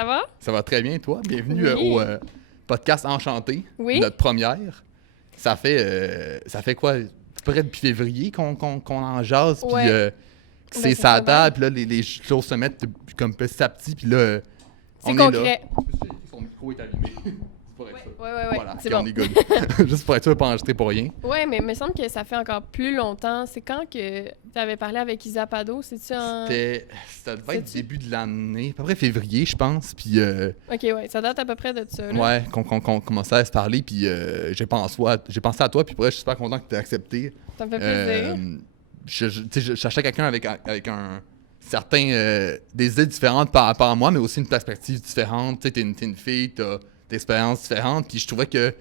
Ça va? Ça va très bien, toi. Bienvenue au podcast Enchanté, notre première. Ça fait quoi? C'est près depuis février qu'on en jase, puis c'est ça table, puis là, les choses se mettent comme petit à petit, puis là, on concret. Est là. Son micro est allumé. Ouais. Voilà, c'est bon. On est good. Juste pour être sûr de ne pas enregistrer pour rien. Ouais, mais il me semble que ça fait encore plus longtemps. C'est quand que tu avais parlé avec Isa Pado? C'est-tu en... Ça devait être début de l'année, à peu près février, je pense. Puis, OK, ouais, ça date à peu près de ça. Là. Ouais, qu'on commençait à se parler, puis j'ai pensé à toi, puis pour vrai, je suis super content que tu aies accepté. Ça me fait plaisir. Je cherchais quelqu'un avec un certain... des idées différentes par rapport à moi, mais aussi une perspective différente. Tu sais, t'es une fille, t'as d'expériences différentes, puis je trouvais que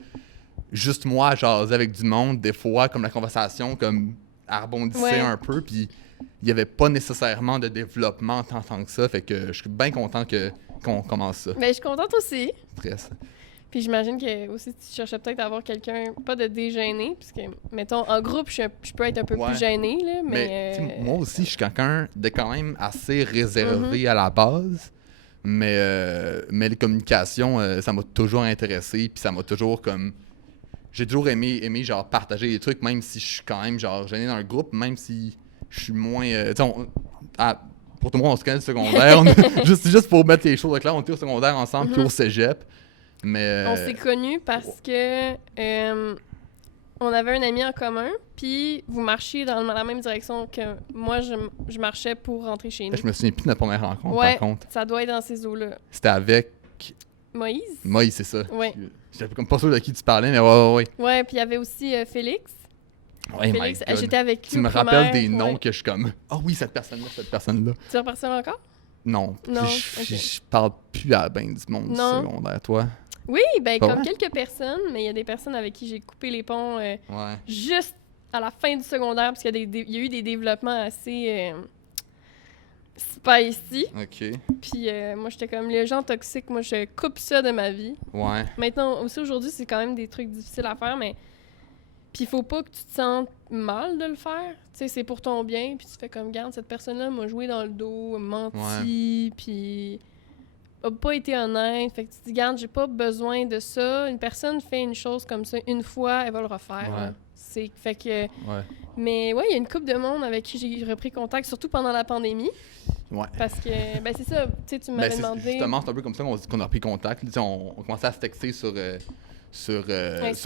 juste moi, jaser avec du monde, des fois, comme la conversation, comme elle rebondissait un peu, puis il n'y avait pas nécessairement de développement tant que ça, fait que je suis bien content qu'on commence ça. Ben, je suis contente aussi. Stress. Puis j'imagine que aussi tu cherchais peut-être à avoir quelqu'un, pas de dégêner, parce que, mettons, en groupe, je peux être un peu plus gênée, là, mais moi aussi, je suis quelqu'un de quand même assez réservé à la base. Mais les communications, ça m'a toujours intéressé, puis ça m'a toujours comme... J'ai toujours aimé genre partager des trucs, même si je suis quand même genre gêné dans le groupe, même si je suis moins... pour tout le monde, on se connaît au secondaire, juste pour mettre les choses au clair, on était au secondaire ensemble, puis au cégep, mais... On s'est connus parce que on avait un ami en commun, puis vous marchiez dans la même direction que moi, je marchais pour rentrer chez nous. Je me souviens plus de notre première rencontre, par contre. Ça doit être dans ces eaux-là. C'était avec... Moïse? Moïse, c'est ça. Ouais. J'étais comme pas sûr de qui tu parlais, mais ouais. Ouais, puis il y avait aussi Félix. Ouais, Félix, j'étais avec lui. Tu me rappelles des noms que je suis comme... Ah oui, cette personne-là. Tu reparles ça encore? Non. Je parle plus à ben du monde secondaire, toi. Oui, ben comme quelques personnes, mais il y a des personnes avec qui j'ai coupé les ponts juste à la fin du secondaire, parce qu'il y a eu des développements assez spicy. OK. Puis moi, j'étais comme, les gens toxiques, moi, je coupe ça de ma vie. Ouais. Maintenant, aussi, aujourd'hui, c'est quand même des trucs difficiles à faire, mais... Puis il faut pas que tu te sentes mal de le faire. Tu sais, c'est pour ton bien, puis tu fais comme, garde, cette personne-là m'a joué dans le dos, menti, puis... a pas été honnête. Fait que tu te dis, garde, j'ai pas besoin de ça. Une personne fait une chose comme ça une fois, elle va le refaire. Fait que... Mais ouais, il y a une couple de monde avec qui j'ai repris contact, surtout pendant la pandémie. Ouais. Parce que, ben c'est ça, tu sais, tu m'avais demandé... Justement, c'est un peu comme ça qu'on a repris contact. On commençait à se texter sur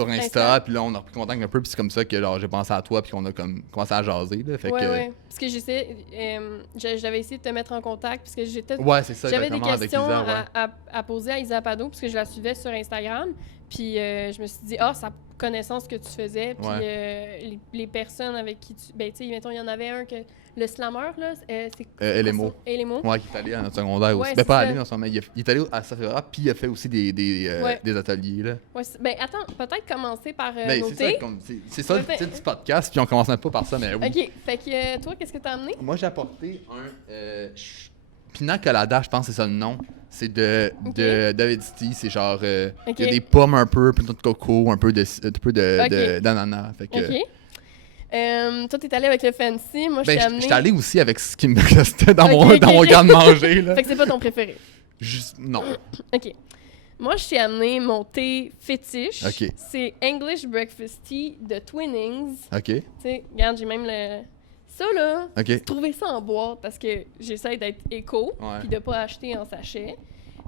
Insta, puis là, on a repris contact un peu, puis c'est comme ça que j'ai pensé à toi, puis qu'on a comme commencé à jaser. Là, parce que j'avais essayé de te mettre en contact, parce que j'avais des questions à poser à Isa Pado, parce que je la suivais sur Instagram, puis je me suis dit, sa connaissance que tu faisais, puis les personnes avec qui tu... Ben, tu sais, mettons, il y en avait un que... Le slammer, là, c'est... Elemo. Ouais, qui est allé à notre secondaire aussi. Ben, pas allé dans son... Mais il est allé à Safira, puis il a fait aussi des ateliers, là. Ouais, ben, attends, peut-être commencer par noter. C'est ça le titre du podcast, puis on commence même pas par ça, mais oui. OK, fait que toi, qu'est-ce que t'as amené? Moi, j'ai apporté un... Pina Colada, je pense que c'est ça le nom. C'est de David City. C'est genre... Il y a des pommes un peu de coco, un peu d'ananas. Fait que... OK. Toi, t'es allé avec le fancy. Moi, je t'ai amené... J'étais allé aussi avec ce qui me restait dans mon garde-manger. Là. Fait que c'est pas ton préféré. Non. OK. Moi, je t'ai amené mon thé fétiche. OK. C'est English Breakfast Tea de Twinings. OK. Tu sais, regarde, j'ai même le... Ça, là, trouver ça en boîte parce que j'essaie d'être éco puis de pas acheter en sachet.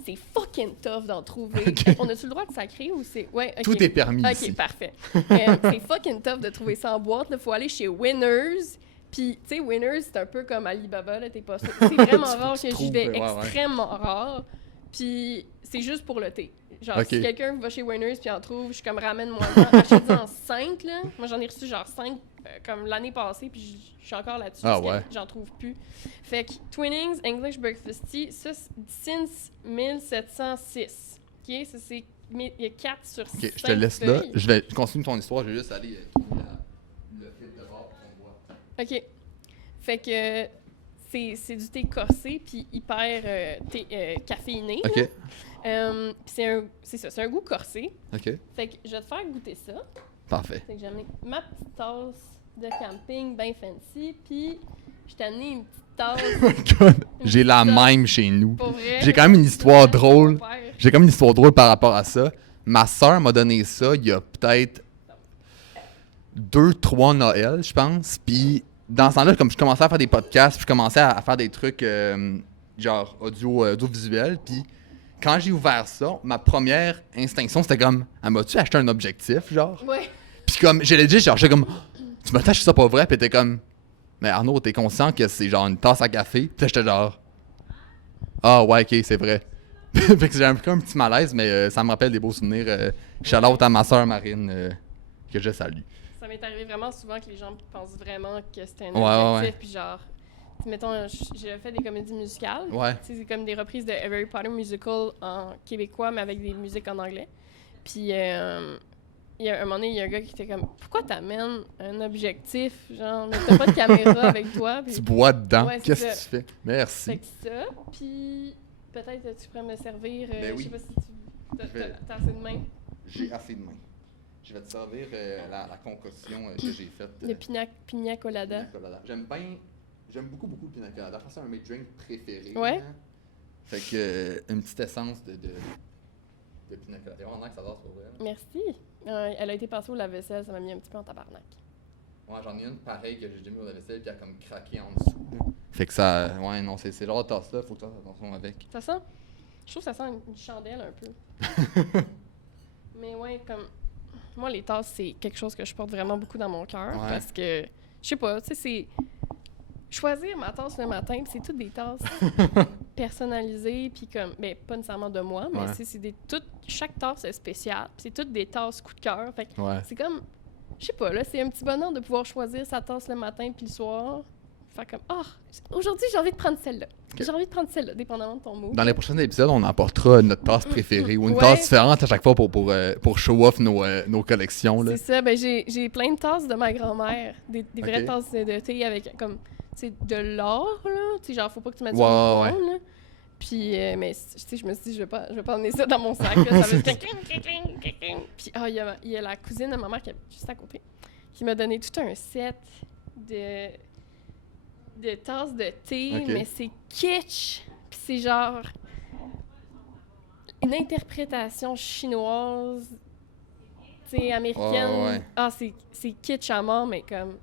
C'est fucking tough d'en trouver. On a-tu le droit de sacrer ou c'est... Ouais, OK. Tout est permis ici. OK, parfait. C'est fucking tough de trouver ça en boîte. Il faut aller chez Winners. Puis, tu sais, Winners, c'est un peu comme Alibaba. Là, t'es pas sûr. C'est vraiment rare que j'y vais. Extrêmement rare. Puis, c'est juste pour le thé. Genre, si quelqu'un va chez Winners puis en trouve, je suis comme, ramène-moi ça. Achète-en 5, là. Moi, j'en ai reçu genre 5 comme l'année passée, puis je suis encore là-dessus parce que j'en trouve plus. Fait que Twinings English Breakfast Tea, ça, since 1706. OK? Ça, c'est... Il y a 4 sur 5 OK, je te laisse feuilles. là. Je continue ton histoire. Je vais juste aller trouver le fil de bord pour qu'on voit. OK. Fait que c'est du thé corsé puis hyper caféiné. OK. C'est un goût corsé. OK. Fait que je vais te faire goûter ça. Parfait. Fait que j'ai amené ma petite tasse de camping bien fancy, puis Je t'ai amené une petite tasse. J'ai la même chez nous. Pour vrai. J'ai quand même une histoire drôle. Mon père. J'ai comme une histoire drôle par rapport à ça. Ma soeur m'a donné ça il y a peut-être 2-3 Noël, je pense. Puis dans ce temps-là, comme je commençais à faire des podcasts, puis je commençais à faire des trucs genre audiovisuels. Puis quand j'ai ouvert ça, ma première instinction, c'était comme, ah, m'as-tu acheté un objectif, genre? Ouais. Puis comme, j'ai dit, genre, j'étais comme, tu m'as acheté ça pas vrai? Puis t'es comme, mais Arnaud, t'es conscient que c'est genre une tasse à café? Puis j'étais genre, ah ouais, ok, c'est vrai. Fait que j'ai un petit malaise, mais ça me rappelle des beaux souvenirs. Shout-out à ma soeur Marine, que je salue. Ça m'est arrivé vraiment souvent que les gens pensent vraiment que c'était un Ouais, objectif, puis genre, mettons, j'ai fait des comédies musicales. Ouais. C'est comme des reprises de Harry Potter musical en québécois, mais avec des musiques en anglais. Puis, il y a un moment donné, il y a un gars qui était comme, pourquoi t'amènes un objectif, genre, mais t'as pas de caméra avec toi? Puis, Tu bois dedans, ouais, qu'est-ce ça. que tu fais? Merci. Fait que ça, puis peut-être tu pourrais me servir, Ben oui. je sais pas si t'as assez de main. J'ai assez de main. Je vais te servir la concussion que j'ai faite. Le pina colada. Pina colada. J'aime beaucoup le pina colada. C'est un de mes drinks préférés. Ouais. Hein. Fait que une petite essence de pina colada. On a que ça dort pour vrai. Merci. Elle a été passée au lave-vaisselle, ça m'a mis un petit peu en tabarnak. Ouais, j'en ai une pareille que j'ai déjà mis au lave-vaisselle puis elle a comme craqué en dessous. Là. Fait que ça. Ouais, non, c'est le genre de tasse là, faut que tu fasses attention avec. Ça sent? Je trouve que ça sent une chandelle un peu. Mais ouais, comme. Moi, les tasses, c'est quelque chose que je porte vraiment beaucoup dans mon cœur. Ouais. Parce que, je sais pas, tu sais, c'est. Choisir ma tasse le matin, puis c'est toutes des tasses personnalisées, puis comme. Ben, pas nécessairement de moi, mais Ouais. c'est des. Chaque tasse est spéciale, puis c'est toutes des tasses coup de cœur. Fait que Ouais. c'est comme. Je sais pas, là, c'est un petit bonheur de pouvoir choisir sa tasse le matin puis le soir. Faire comme, aujourd'hui, j'ai envie de prendre celle-là. Ok. J'ai envie de prendre celle-là, dépendamment de ton mood. Dans les prochains épisodes, on apportera notre tasse préférée ou une Ouais. tasse différente à chaque fois pour show off nos collections. Là. C'est ça, ben j'ai plein de tasses de ma grand-mère. Des vraies Ok. tasses de thé avec, comme, tu sais, de l'or, là. Tu sais, genre, faut pas que tu mettes Ouais, ça ouais. là. Puis, mais, tu sais, je me suis dit, je vais pas emmener ça dans mon sac, là. Ça va être Puis, il y a la cousine de ma mère qui est juste à côté, qui m'a donné tout un set de tasses de thé, Ok. mais c'est kitsch. Puis c'est genre une interprétation chinoise, tu sais, américaine. Ouais, ouais. Ah, c'est kitsch à mort, mais comme...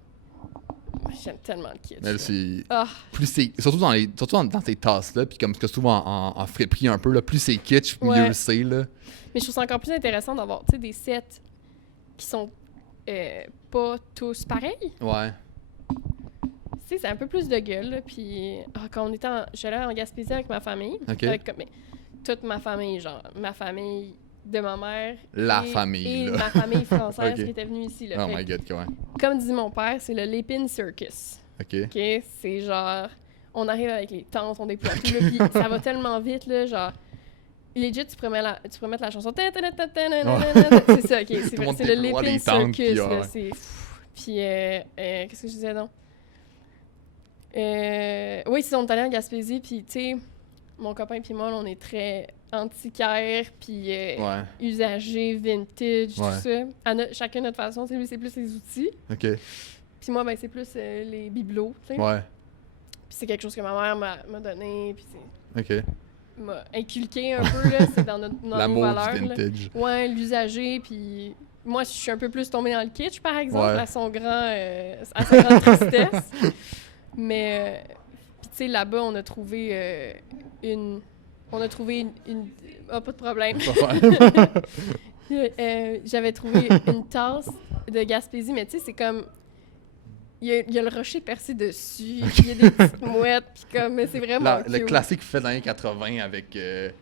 J'aime tellement le kitsch. Mais là. c'est. Ah, Plus c'est. Surtout dans ces tasses-là, puis comme ce que je trouve en friperie un peu, là, plus c'est kitsch, Ouais. mieux c'est. Là. mais je trouve ça encore plus intéressant d'avoir, tu sais, des sets qui sont pas tous pareils. Ouais. Tu sais, c'est un peu plus de gueule, là, puis quand on était j'allais en Gaspésie avec ma famille, Ok. avec mais, toute ma famille, genre, ma famille de ma mère La et, famille, et là. ma famille française Ok. qui était venue ici. Là. Oh Fait my god, ouais. que, comme dit mon père, c'est le Lépine Circus. Ok. OK? C'est genre, on arrive avec les tentes, on déploie tout, là, puis ça va tellement vite, là, genre... Legit, tu pourrais mettre la chanson. C'est ça, OK. Tout le monde C'est le déploie les Lépine tentes, Circus, puis, là. ouais. C'est fou. Puis, qu'est-ce que je disais donc? Oui, c'est on est allé en Gaspésie, puis, tu sais, mon copain puis moi, on est très antiquaire, puis Ouais. usagé, vintage, Ouais. tout ça. Chacun notre façon. Tu sais, lui, c'est plus les outils. Ok. Puis moi, ben, c'est plus les bibelots, tu sais. Ouais. Puis c'est quelque chose que ma mère m'a donné, puis Ok. m'a inculqué un peu, là. C'est dans nos L'amour valeurs, du là. vintage. Ouais, l'usager, puis moi, je suis un peu plus tombée dans le kitsch, par exemple, Ouais. à sa grande tristesse. Mais, puis tu sais, là-bas, on a trouvé une... Ah, pas de problème. J'avais trouvé une tasse de Gaspésie, mais tu sais, c'est comme... Il y a le rocher percé dessus, puis il y a des petites mouettes, puis comme... Mais c'est vraiment Le cute. classique fait dans les années 80 avec C'est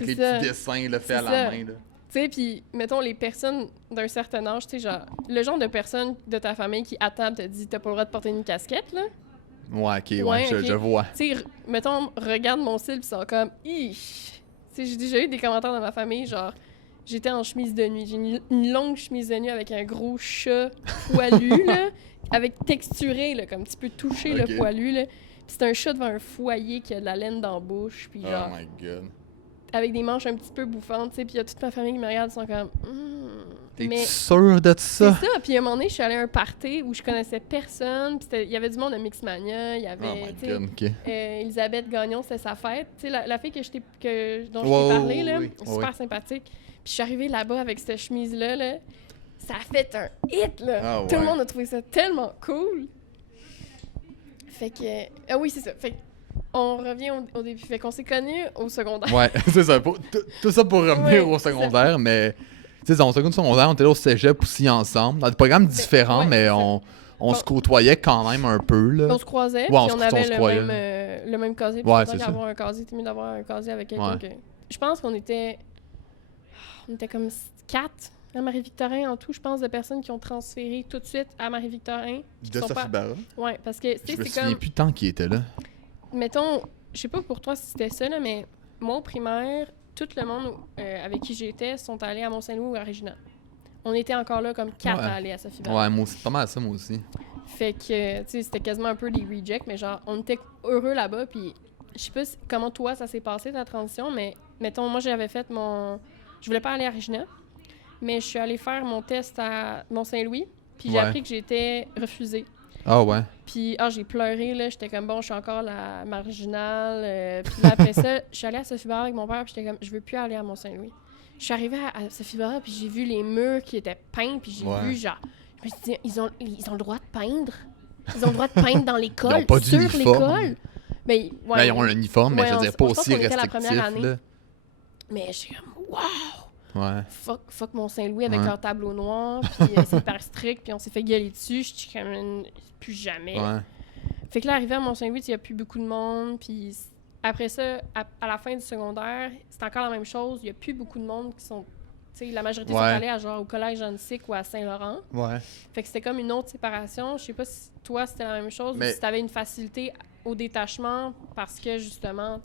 les ça. petits dessins là, faits à C'est la ça. main. Là. Tu sais, puis mettons, les personnes d'un certain âge, tu sais, genre... Le genre de personne de ta famille qui, à table, te dit « T'as pas le droit de porter une casquette, là? » Ouais, ok, Ouais, je ok. vois. Tu sais, mettons, regarde mon style, pis ils sont comme, Ih! Tu sais, j'ai déjà eu des commentaires dans ma famille, genre, j'étais en chemise de nuit. J'ai une longue chemise de nuit avec un gros chat poilu, là, avec texturé, là, comme tu peux toucher Ok. le poilu, là. Pis c'est un chat devant un foyer qui a de la laine dans la bouche, pis genre, Oh my god. avec des manches un petit peu bouffantes, tu sais, pis il y a toute ma famille qui me regarde, ils sont comme, T'es sûr de ça? C'est ça. Puis à un moment donné, je suis allée à un party où je connaissais personne. Puis il y avait du monde de Mixmania. Il y avait, Elisabeth Gagnon, c'était sa fête. Tu sais, la fille dont je t'ai parlé, là, super sympathique. Puis je suis arrivée là-bas avec cette chemise-là, là. Ça a fait un hit, là. Tout le monde a trouvé ça tellement cool. Fait que... Ah oui, c'est ça. Fait on revient au début. Fait qu'on s'est connus au secondaire. Ouais, c'est ça. Tout ça pour revenir au secondaire, mais... Tu sais, dans le secondaire, on était là au cégep aussi ensemble. Dans des programmes différents, mais on se côtoyait quand même un peu, là. On se croisait, puis on avait le même casier. Puis c'est ça. Avoir un casier, c'était mieux d'avoir un casier avec quelqu'un que... Je pense qu'on était... On était comme 4 à Marie-Victorin en tout, je pense, de personnes qui ont transféré tout de suite à Marie-Victorin. De Sophie Barra? Oui, parce que, je me souviens plus tant qui était là. Mettons, je sais pas pour toi si c'était ça, là, mais moi, au primaire, tout le monde avec qui j'étais sont allés à Mont-Saint-Louis ou à Regina. On était encore là comme 4 à aller à Sophie Barra. Ouais, moi aussi, pas mal ça, moi aussi. Fait que, tu sais, c'était quasiment un peu des rejects, mais genre, on était heureux là-bas, puis je sais pas comment toi, ça s'est passé, ta transition, mais mettons, moi, j'avais fait Je voulais pas aller à Regina, mais je suis allée faire mon test à Mont-Saint-Louis, puis j'ai appris que j'étais refusée. Ah ouais? Puis, j'ai pleuré, là, j'étais comme, bon, je suis encore la marginale. Puis là, après ça, je suis allée à Sophie Barra avec mon père, puis j'étais comme, je veux plus aller à Mont-Saint-Louis. Je suis arrivée à Sophie Barra, puis j'ai vu les murs qui étaient peints, puis j'ai vu, genre, je me suis dit, ils ont le droit de peindre? Ils ont le droit de peindre dans l'école, ils ont pas sur d'uniforme. l'école? Mais, ils ont un uniforme, mais je veux dire, pas aussi restrictif, là. Mais je suis comme, wow! Ouais. Fuck Mont-Saint-Louis avec leur tableau noir, puis c'est hyper strict, puis on s'est fait gueuler dessus. Je suis comme, plus jamais. Ouais. Fait que là, arrivé à Mont-Saint-Louis, il n'y a plus beaucoup de monde, puis après ça, à la fin du secondaire, c'est encore la même chose. Il n'y a plus beaucoup de monde qui sont... Tu sais, la majorité sont allés au collège Annecy ou à Saint-Laurent. Ouais. Fait que c'était comme une autre séparation. Je sais pas si toi, c'était la même chose, ou si tu avais une facilité au détachement parce que, justement...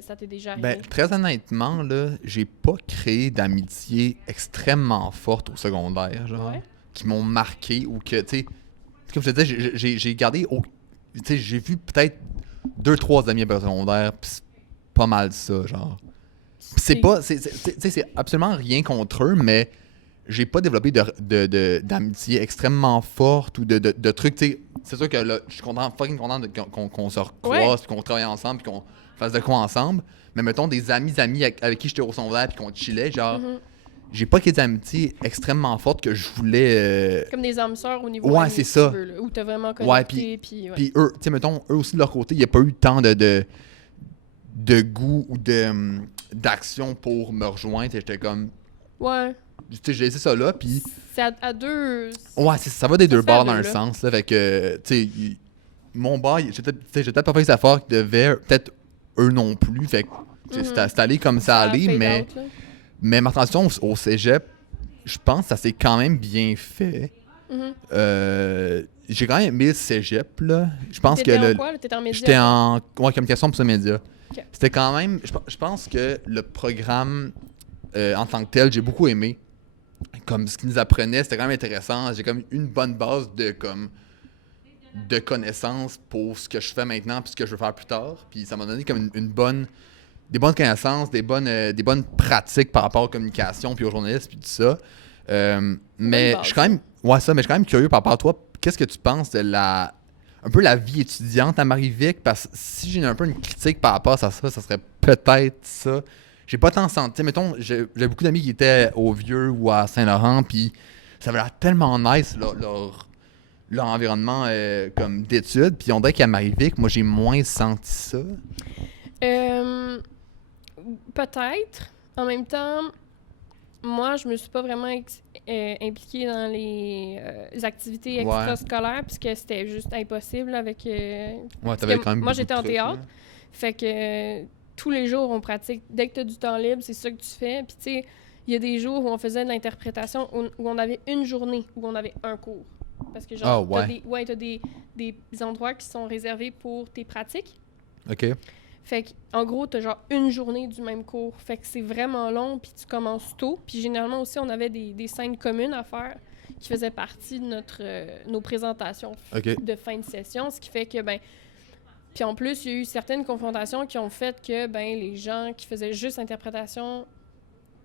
ça t'est déjà arrivé? Très honnêtement, là, j'ai pas créé d'amitié extrêmement forte au secondaire, genre, qui m'ont marqué ou que, tu sais, comme je te disais, j'ai gardé, tu sais, j'ai vu peut-être 2-3 amis au secondaire, pis c'est pas mal ça, genre. C'est absolument rien contre eux, mais j'ai pas développé d'amitié extrêmement forte ou de trucs, tu sais, c'est sûr que là, je suis fucking content qu'on se recroise, qu'on travaille ensemble, puis qu'on fasse de quoi ensemble, mais mettons des amis avec qui j'étais au secondaire puis qu'on chillait, genre, j'ai pas créé d'amitié extrêmement forte que je voulais... Comme des âmes sœurs au niveau ami, c'est ça. Tu veux, là, où t'as vraiment connecté, puis eux, tu sais, mettons, eux aussi de leur côté, il n'y a pas eu tant de goût ou d'action pour me rejoindre, et j'étais comme... Ouais. Tu sais, j'ai laissé ça là, puis... C'est à deux... Ouais, ça va des deux bords dans un sens, là, fait que, tu sais, mon bar, j'ai peut-être pas fait les efforts qu'ils devaient, peut-être eux non plus, fait que c'est allé comme ça allait, mais ma transition au cégep, je pense que ça s'est quand même bien fait. J'ai quand même aimé le cégep, là. Je pense que T'étais en média? J'étais en communication pour ce média. Okay. C'était quand même... Je pense que le programme, en tant que tel, j'ai beaucoup aimé. Comme ce qu'ils nous apprenaient, c'était quand même intéressant. J'ai comme une bonne base de connaissances pour ce que je fais maintenant puis ce que je veux faire plus tard. Puis ça m'a donné comme des bonnes connaissances, des bonnes pratiques par rapport aux communications puis aux journalistes puis tout ça. Mais je suis quand même... Ouais, ça, mais je suis quand même curieux par rapport à toi. Qu'est-ce que tu penses de un peu la vie étudiante à Marie-Vic? Parce que si j'ai un peu une critique par rapport à ça serait peut-être ça. J'ai pas tant senti... Mettons, j'ai beaucoup d'amis qui étaient au Vieux ou à Saint-Laurent, puis ça avait l'air tellement nice, leur environnement comme d'études. Puis on dirait qu'à Marie-Vic, moi, j'ai moins senti ça. Peut-être. En même temps, moi, je me suis pas vraiment impliquée dans les activités extrascolaires, puisque c'était juste impossible avec... t'avais quand même moi, j'étais en trucs, théâtre, là. fait que tous les jours, on pratique. Dès que tu as du temps libre, c'est ça que tu fais. Puis, tu sais, il y a des jours où on faisait de l'interprétation, où on avait une journée, où on avait un cours. Parce que, genre, t'as des endroits qui sont réservés pour tes pratiques. OK. Fait qu'en gros, t'as genre une journée du même cours. Fait que c'est vraiment long, puis tu commences tôt. Puis généralement aussi, on avait des scènes communes à faire qui faisaient partie de nos présentations de fin de session. Ce qui fait que, puis en plus, il y a eu certaines confrontations qui ont fait que, les gens qui faisaient juste interprétation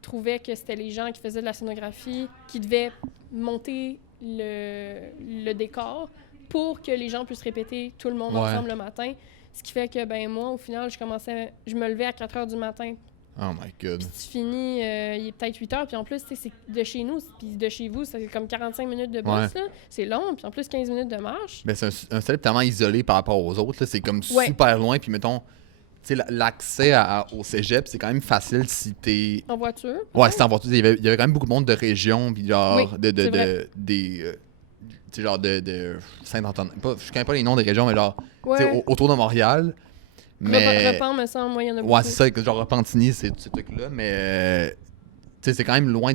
trouvaient que c'était les gens qui faisaient de la scénographie qui devaient monter le décor pour que les gens puissent répéter tout le monde ensemble le matin. Ce qui fait que, ben moi, au final, je me levais à 4 h du matin. Oh my God. Puis tu finis, il est peut-être 8 h, puis en plus, c'est de chez nous, puis de chez vous, c'est comme 45 minutes de bus, là. C'est long, puis en plus, 15 minutes de marche. Ben, c'est un cégep tellement isolé par rapport aux autres, là. C'est comme super loin, puis mettons, tu sais, l'accès au cégep, c'est quand même facile si t'es... En voiture? Ouais, si t'es en voiture. Il y avait quand même beaucoup de monde de région, puis genre, tu sais, genre de Saint-Antoine. Je connais pas les noms des régions, mais genre, tu sais, autour de Montréal. Mais... Repens, me semble, moi, il y en a beaucoup. Ouais, c'est ça, genre Repentigny, ces trucs-là, mais... tu sais, c'est quand même loin.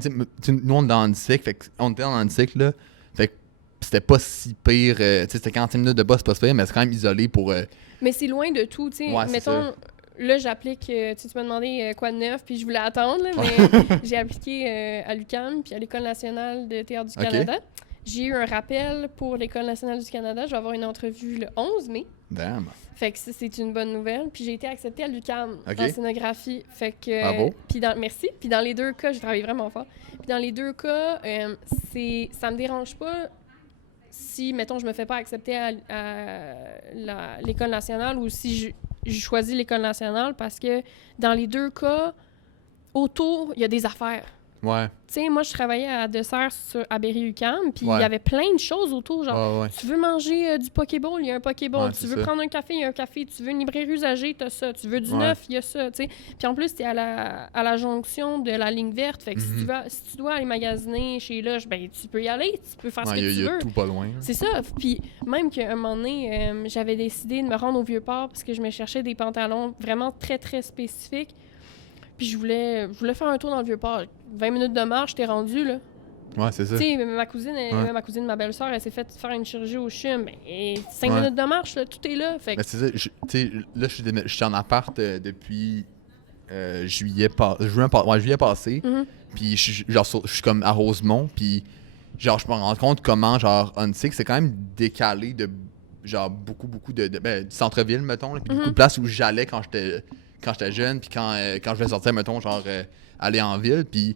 Nous, on est dans Annecy, on était en Annecy, là. Fait que c'était pas si pire. Tu sais, c'était 45 minutes de bus, c'est pas si pire, mais c'est quand même isolé pour... Mais c'est loin de tout, tu sais. Ouais, mettons, là, j'applique... tu m'as demandé quoi de neuf, puis je voulais attendre, là, mais j'ai appliqué à l'UQAM, puis à l'École nationale de théâtre du Canada. J'ai eu un rappel pour l'École nationale du Canada. Je vais avoir une entrevue le 11 mai. Damn. Fait que ça, c'est une bonne nouvelle. Puis j'ai été acceptée à l'UQAM en scénographie. Fait que... Bravo. Merci. Puis dans les deux cas, j'ai travaillé vraiment fort. Puis dans les deux cas, ça me dérange pas si, mettons, je me fais pas accepter à l'École nationale ou si je choisis l'École nationale parce que dans les deux cas, autour, il y a des affaires. Ouais. Tu sais, moi, je travaillais à Dessert à Berry-UQAM, puis il y avait plein de choses autour. Genre, tu veux manger du Pokéball, il y a un Pokéball. Tu veux prendre un café, il y a un café. Tu veux une librairie usagée, t'as ça. Tu veux du neuf, il y a ça, tu sais. Puis en plus, t'es à la jonction de la ligne verte. Fait que si tu dois aller magasiner chez Lush, ben tu peux y aller. Tu peux faire ce que tu veux. Il y a tout pas loin. C'est ça. Puis même qu'à un moment donné, j'avais décidé de me rendre au Vieux-Port parce que je me cherchais des pantalons vraiment très, très spécifiques. Puis je voulais faire un tour dans le Vieux-Port. 20 minutes de marche, t'es rendu, là. Ouais, c'est ça. Tu sais, ma belle-sœur, elle s'est fait faire une chirurgie au CHUM. Mais 5 minutes de marche, là, tout est là. Fait que... c'est ça. Tu sais, là, je suis en appart depuis juillet passé. Puis je suis comme à Rosemont. Puis genre, je me rends compte comment, genre, Huntsic, c'est quand même décalé de genre beaucoup du centre-ville, mettons. Puis beaucoup de places où j'allais quand j'étais jeune, puis quand je voulais sortir, mettons, genre, aller en ville, puis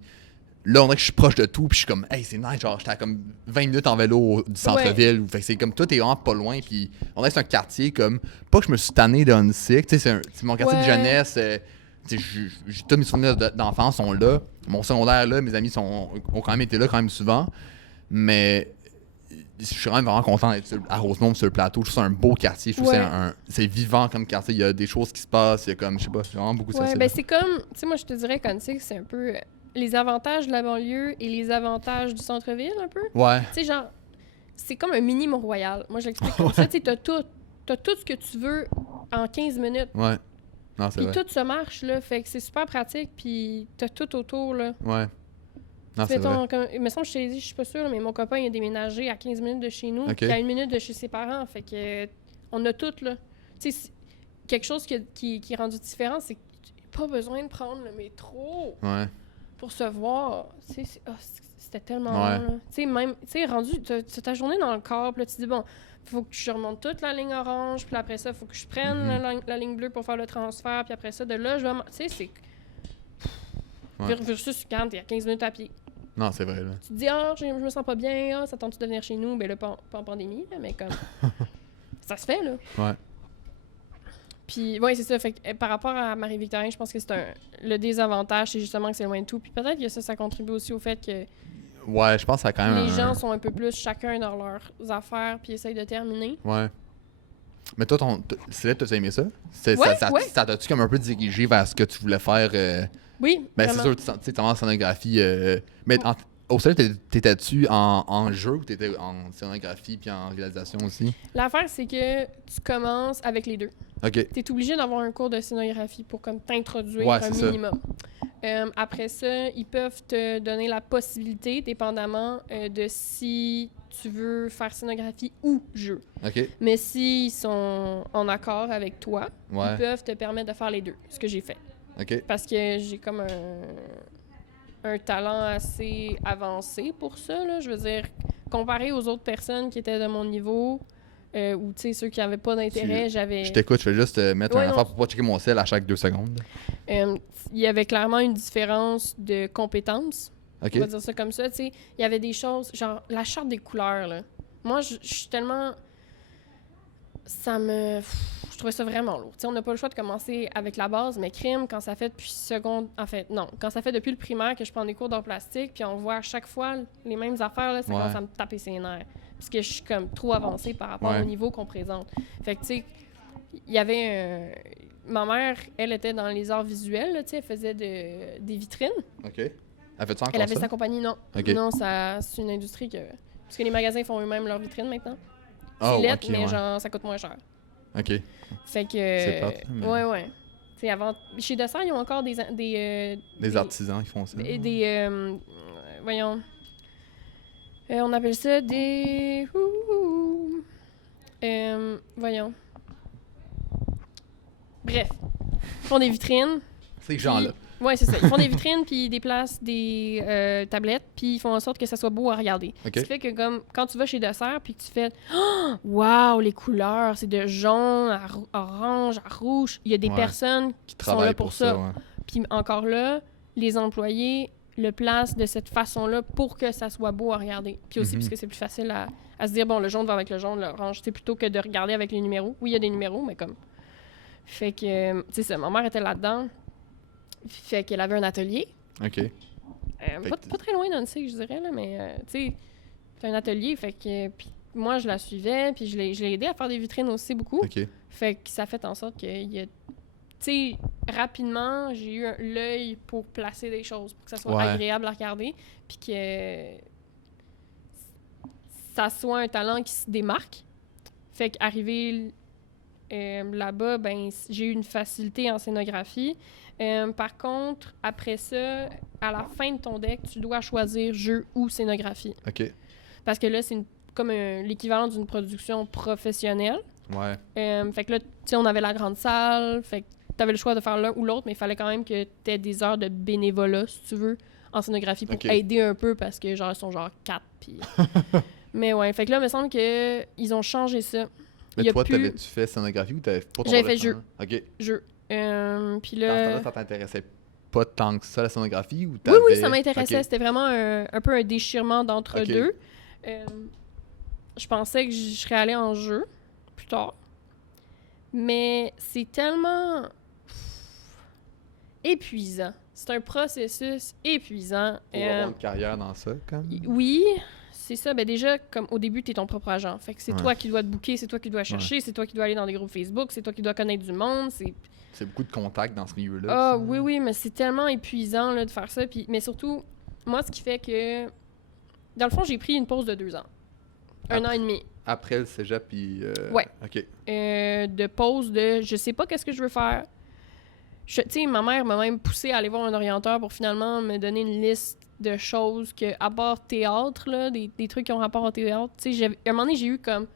là, on dirait que je suis proche de tout, puis je suis comme, hey, c'est nice, genre, j'étais à comme 20 minutes en vélo du centre-ville, fait que c'est comme, tout est vraiment pas loin, puis on dirait que c'est un quartier comme, pas que je me suis tanné de Huntsic, tu sais, c'est mon quartier de jeunesse, tu sais, tous mes souvenirs d'enfance sont là, mon secondaire là, mes amis ont quand même été là quand même souvent, mais... Je suis vraiment content d'être à Rosemont sur le plateau. Je trouve que c'est un beau quartier. Je trouve que c'est vivant comme quartier. Il y a des choses qui se passent. Il y a comme, je sais pas, c'est vraiment beaucoup de ça. Ben c'est comme, tu sais, moi je te dirais qu'Annecy, c'est un peu les avantages de la banlieue et les avantages du centre-ville, un peu. Ouais. Tu sais, genre, c'est comme un mini Mont-Royal. Moi, je l'explique comme ça. Tu sais, t'as tout ce que tu veux en 15 minutes. Ouais. Non, c'est vrai. Puis tout se marche, là. Fait que c'est super pratique. Puis t'as tout autour, là. Ouais. Non, c'est vrai. Il me semble que je t'ai dit, je suis pas sûre, mais mon copain il a déménagé à 15 minutes de chez nous, puis à 1 minute de chez ses parents. Fait que on a tout, là. Tu sais, quelque chose qui est rendu différent, c'est que pas besoin de prendre le métro pour se voir. Tu sais, c'était tellement long, là. Tu sais, rendu, t'as ta journée dans le corps, puis là, tu te dis, bon, faut que je remonte toute la ligne orange, puis après ça, faut que je prenne la ligne bleue pour faire le transfert, puis après ça, de là, je vais... Tu sais, c'est... Versus quand t'es à 15 minutes à pied. Non, c'est vrai, là. Tu te dis, je me sens pas bien, ça tente de venir chez nous? Ben là, pas en pandémie, là, mais comme... ça se fait, là. Ouais. Puis, ouais, c'est ça. Fait que, par rapport à Marie-Victorien, je pense que c'est le désavantage, c'est justement que c'est loin de tout. Puis peut-être que ça contribue aussi au fait que... Ouais, je pense que ça a quand même... Les gens sont un peu plus chacun dans leurs affaires, puis essayent de terminer. Ouais. Mais toi, t'as aimé ça? Ça t'a-tu comme un peu dirigé vers ce que tu voulais faire? Oui, ben, c'est sûr, tu sais, en scénographie. Mais au Cégep, t'étais-tu en jeu ou t'étais en scénographie puis en réalisation aussi? L'affaire, c'est que tu commences avec les deux. OK. T'es obligé d'avoir un cours de scénographie pour comme t'introduire un minimum. Après ça, ils peuvent te donner la possibilité, dépendamment de si tu veux faire scénographie ou jeu. OK. Mais s'ils sont en accord avec toi, ils peuvent te permettre de faire les deux, ce que j'ai fait. OK. Parce que j'ai comme un talent assez avancé pour ça, là. Je veux dire, comparé aux autres personnes qui étaient de mon niveau, ou tu sais, ceux qui n'avaient pas d'intérêt, j'avais... Je t'écoute, je vais juste mettre un affaire pour pas checker mon sel à chaque 2 secondes. Il y avait clairement une différence de compétences. OK. On va dire ça comme ça, tu sais. Il y avait des choses, genre la charte des couleurs, là. Moi, je suis tellement... Je trouvais ça vraiment lourd. T'sais, on n'a pas le choix de commencer avec la base, mais crime, quand ça fait depuis seconde... En fait, non. Quand ça fait depuis le primaire que je prends des cours d'art plastique, puis on voit à chaque fois les mêmes affaires, là, ça commence à me taper ses nerfs. Parce que je suis comme trop avancée par rapport au niveau qu'on présente. Fait que, tu sais, il y avait ma mère, elle était dans les arts visuels, là, tu sais, elle faisait des vitrines. OK. Elle fait ça encore Elle avait sa compagnie, non. Okay. Non, c'est une industrie que... Parce que les magasins font eux-mêmes leurs vitrines maintenant. Oh, c'est lettre, mais genre, ça coûte moins cher. OK. Fait que... C'est plate, mais... Ouais. Tu sais, avant... Chez Dessert, ils ont encore des artisans qui font ça. Voyons... on appelle ça des... voyons... Bref. Ils font des vitrines. Ces gens-là. Ouais, c'est ça. Ils font des vitrines, puis ils déplacent des tablettes, puis ils font en sorte que ça soit beau à regarder. Okay. Ce qui fait que comme quand tu vas chez Dessert, puis que tu fais « Oh, wow, les couleurs, c'est de jaune à orange à rouge. » Il y a des personnes qui sont là pour ça. Ouais. Puis encore là, les employés le placent de cette façon-là pour que ça soit beau à regarder. Puis aussi, parce que c'est plus facile à se dire « Bon, le jaune va avec le jaune, l'orange. » C'est plutôt que de regarder avec les numéros. Oui, il y a des numéros, mais comme... Fait que, tu sais ça, ma mère était là-dedans. Fait qu'elle avait un atelier. OK. Pas très loin d'Annecy, je dirais, là, mais tu sais, c'est un atelier, fait que puis moi, je la suivais, puis je l'ai aidée à faire des vitrines aussi beaucoup. OK. Fait que ça fait en sorte que, tu sais, rapidement, j'ai eu l'œil pour placer des choses, pour que ça soit agréable à regarder, puis que ça soit un talent qui se démarque. Fait qu'arrivé là-bas, ben j'ai eu une facilité en scénographie. Par contre, après ça, à la fin de ton deck, tu dois choisir jeu ou scénographie. OK. Parce que là, c'est comme l'équivalent d'une production professionnelle. Ouais. Fait que là, tu sais, on avait la grande salle, fait que t'avais le choix de faire l'un ou l'autre, mais il fallait quand même que t'aies des heures de bénévolat, si tu veux, en scénographie pour aider un peu, parce que genre, ils sont genre 4, puis... Mais ouais, fait que là, il me semble qu'ils ont changé ça. Mais toi, t'avais-tu fait scénographie ou t'avais pas ton J'avais fait jeu. OK. Jeu. Puis là... Dans ce temps-là, ça t'intéressait pas tant que ça, la scénographie, ou Oui, ça m'intéressait. Okay. C'était vraiment un peu un déchirement d'entre-deux. Je pensais que je serais allée en jeu plus tard. Mais c'est tellement épuisant. C'est un processus épuisant. Pour avoir une carrière dans ça, quand même. Oui, c'est ça. Ben déjà, comme au début, t'es ton propre agent. Fait que c'est toi qui dois te booker, c'est toi qui dois chercher, c'est toi qui dois aller dans des groupes Facebook, c'est toi qui dois connaître du monde. C'est beaucoup de contacts dans ce milieu-là. Ah oui, mais c'est tellement épuisant là, de faire ça. Puis, mais surtout, moi, ce qui fait que... Dans le fond, j'ai pris une pause de 2 ans. Un an et demi. Après le cégep, puis... Ouais. OK. De pause de... Je sais pas qu'est-ce que je veux faire. Tu sais, ma mère m'a même poussée à aller voir un orienteur pour finalement me donner une liste de choses que, à part théâtre, là, des trucs qui ont rapport au théâtre. Tu sais, à un moment donné, j'ai eu comme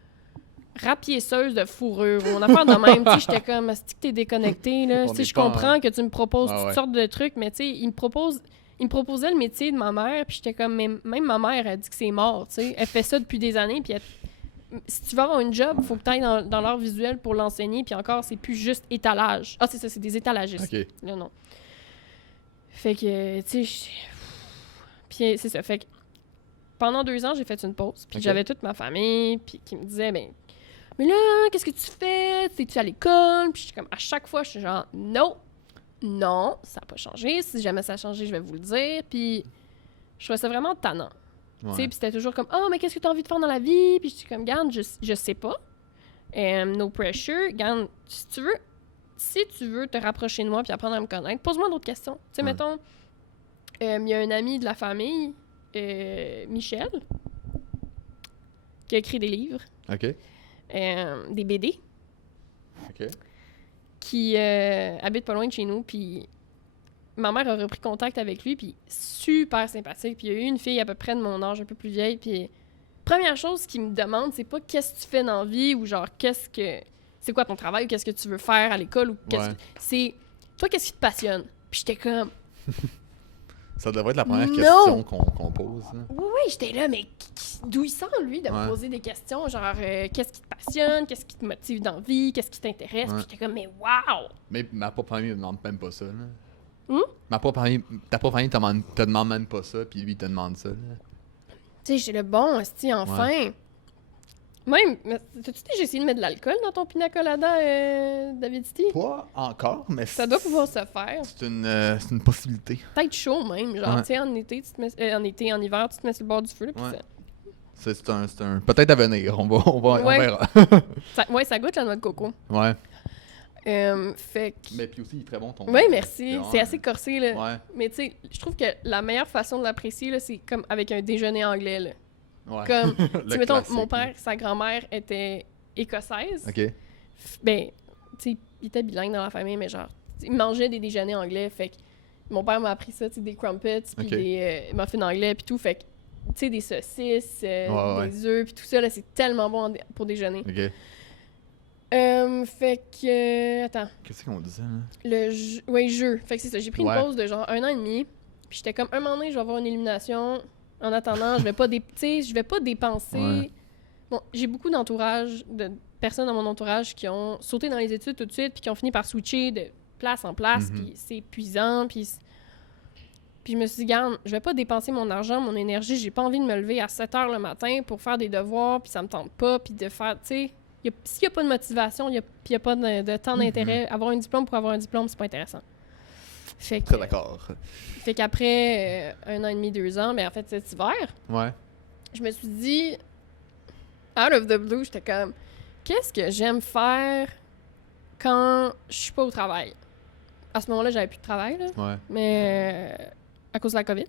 rapiéceuse de fourrure. On a affaire de même. Tu sais, j'étais comme, est-ce que t'es déconnecté, là? Tu sais, je comprends que tu me proposes toutes sortes de trucs, mais tu sais, il me proposait le métier de ma mère, puis j'étais comme, même ma mère, elle dit que c'est mort, tu sais. Elle fait ça depuis des années, puis si tu veux avoir un job, il faut que tu ailles dans l'art visuel pour l'enseigner, puis encore, c'est plus juste étalage. Ah, c'est ça, c'est des étalagistes. OK. Là, non. Fait que, tu sais, puis c'est ça. Fait que pendant 2 ans, j'ai fait une pause, puis j'avais toute ma famille, puis qui me disait, ben, mais là, qu'est-ce que tu fais? T'es-tu à l'école? Puis comme, à chaque fois, je suis genre, non, ça n'a pas changé. Si jamais ça a changé, je vais vous le dire. Puis je trouvais ça vraiment tannant. Tu sais, puis c'était toujours comme, oh, mais qu'est-ce que tu as envie de faire dans la vie? Puis je suis comme, garde, je sais pas. No pressure. Garde, si tu veux te rapprocher de moi puis apprendre à me connaître, pose-moi d'autres questions. Tu sais, mettons, il y a un ami de la famille, Michel, qui a écrit des livres. OK. Des BD. OK. Qui habite pas loin de chez nous, puis ma mère a repris contact avec lui, puis super sympathique, puis il y a eu une fille à peu près de mon âge, un peu plus vieille, puis première chose qu'il me demande, c'est pas qu'est-ce que tu fais dans la vie, ou genre c'est quoi ton travail, ou qu'est-ce que tu veux faire à l'école, ou c'est toi, qu'est-ce qui te passionne? Puis j'étais comme... Ça devrait être la première question qu'on pose. Hein. Oui, j'étais là, mais d'où il sort, lui, de me poser des questions, genre, qu'est-ce qui te passionne, qu'est-ce qui te motive dans la vie, qu'est-ce qui t'intéresse, puis j'étais comme, mais wow! Mais ma propre famille ne demande même pas ça, là. Ta propre famille te demande même pas ça, puis lui, il te demande ça, là. Tu sais, j'étais le bon, enfin! Ouais. Même, t'as-tu déjà essayé de mettre de l'alcool dans ton pina colada, David City? Pas encore, mais ça doit pouvoir se faire. C'est une possibilité. Peut-être chaud même, genre, tu sais, en hiver, tu te mets sur le bord du feu, puis c'est un peut-être à venir, on verra. ça goûte la noix de coco. Ouais. Fait que... Mais puis aussi, il est très bon ton... Oui, merci. C'est assez corsé, là. Ouais. Mais tu sais, je trouve que la meilleure façon de l'apprécier, là, c'est comme avec un déjeuner anglais, là. Ouais. Comme, tu mettons, mon père, sa grand-mère était écossaise. OK. Ben, tu sais, il était bilingue dans la famille, mais genre, il mangeait des déjeuners anglais, fait que mon père m'a appris ça, tu sais, des crumpets, puis des muffins anglais, puis tout, fait que, tu sais, des saucisses, des œufs, puis tout ça, là, c'est tellement bon pour déjeuner. OK. Fait que... Attends. Qu'est-ce qu'on disait, là? Le jeu. Oui, jeu. Fait que c'est ça. J'ai pris une pause de genre 1 an et demi. Puis j'étais comme, un moment donné, je vais avoir une élimination. En attendant, je vais pas dépenser. Ouais. Bon, j'ai beaucoup d'entourage, de personnes dans mon entourage qui ont sauté dans les études tout de suite, puis qui ont fini par switcher de place en place, puis c'est épuisant, puis je me suis dit, garde, je vais pas dépenser mon argent, mon énergie, j'ai pas envie de me lever à 7 h le matin pour faire des devoirs, puis ça me tente pas, puis de faire, tu sais... S'il n'y a pas de motivation, il n'y a pas de temps d'intérêt, avoir un diplôme pour avoir un diplôme, c'est pas intéressant. Fait que, très d'accord. Fait qu'après 1 an et demi, 2 ans, ben en fait, cet hiver, je me suis dit, out of the blue, j'étais comme, qu'est-ce que j'aime faire quand je suis pas au travail? À ce moment-là, j'avais plus de travail, là, mais à cause de la COVID.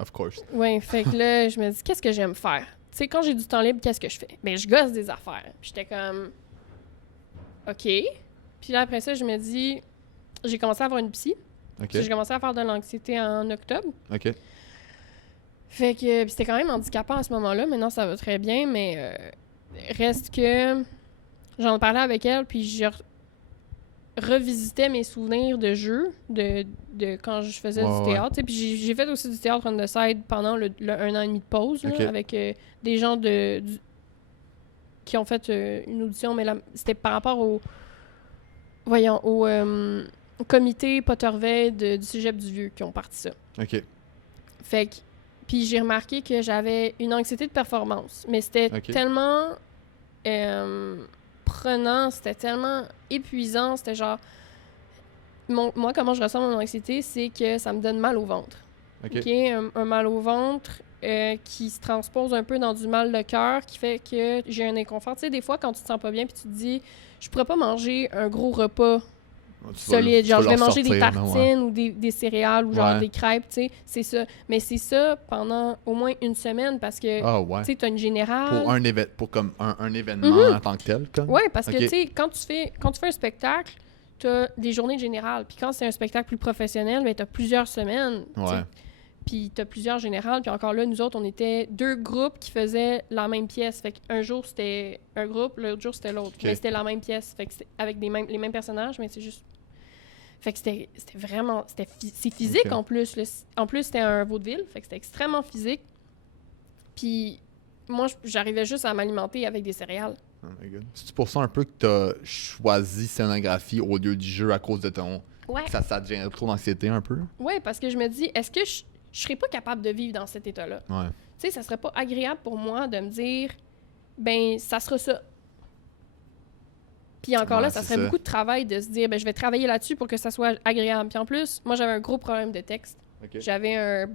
Of course. Ouais, fait que là, je me dis, qu'est-ce que j'aime faire? Tu sais, quand j'ai du temps libre, qu'est-ce que je fais? Ben, je gosse des affaires. Puis j'étais comme, OK. Puis là, après ça, je me dis, j'ai commencé à avoir une psy. Okay. J'ai commencé à faire de l'anxiété en octobre. OK. Fait que c'était quand même handicapant à ce moment-là. Maintenant, ça va très bien, mais reste que j'en parlais avec elle, puis je revisitais mes souvenirs de jeu, de quand je faisais du théâtre. Puis j'ai fait aussi du théâtre on the side pendant le 1 an et demi de pause, là, avec des gens qui ont fait une audition, mais là, c'était par rapport au comité Potterveille du Cégep du Vieux qui ont parti ça. OK. Fait que, puis j'ai remarqué que j'avais une anxiété de performance, mais c'était tellement prenant, c'était tellement épuisant, c'était genre... moi, comment je ressens mon anxiété, c'est que ça me donne mal au ventre. OK? Un mal au ventre qui se transpose un peu dans du mal de cœur, qui fait que j'ai un inconfort. Tu sais, des fois, quand tu te sens pas bien, puis tu te dis, je pourrais pas manger un gros repas solide. Genre, je vais manger des tartines ou des céréales ou genre des crêpes, tu sais. C'est ça. Mais c'est ça pendant au moins une semaine parce que, tu sais, t'as une générale. Pour comme un événement en tant que tel, comme? Oui, parce que, tu sais, quand tu fais un spectacle, t'as des journées générales. Puis quand c'est un spectacle plus professionnel, ben t'as plusieurs semaines. Ouais. Puis t'as plusieurs générales. Puis encore là, nous autres, on était 2 groupes qui faisaient la même pièce. Fait qu'un jour, c'était un groupe, l'autre jour, c'était l'autre. Mais c'était la même pièce. Fait que c'était avec les mêmes personnages, mais c'est juste... Fait que c'était vraiment... C'est physique en plus. En plus, c'était un vaudeville. Fait que c'était extrêmement physique. Puis moi, j'arrivais juste à m'alimenter avec des céréales. Oh my God. C'est pour ça un peu que t'as choisi scénographie au lieu du jeu à cause de ton... Ouais. Ça devient trop d'anxiété un peu? Ouais, parce que je me dis, est-ce que je serais pas capable de vivre dans cet état-là? Ouais. Tu sais, ça serait pas agréable pour moi de me dire, ben, ça sera ça. Puis encore là, ça serait beaucoup de travail de se dire, ben, je vais travailler là-dessus pour que ça soit agréable. Puis en plus, moi, j'avais un gros problème de texte. J'avais un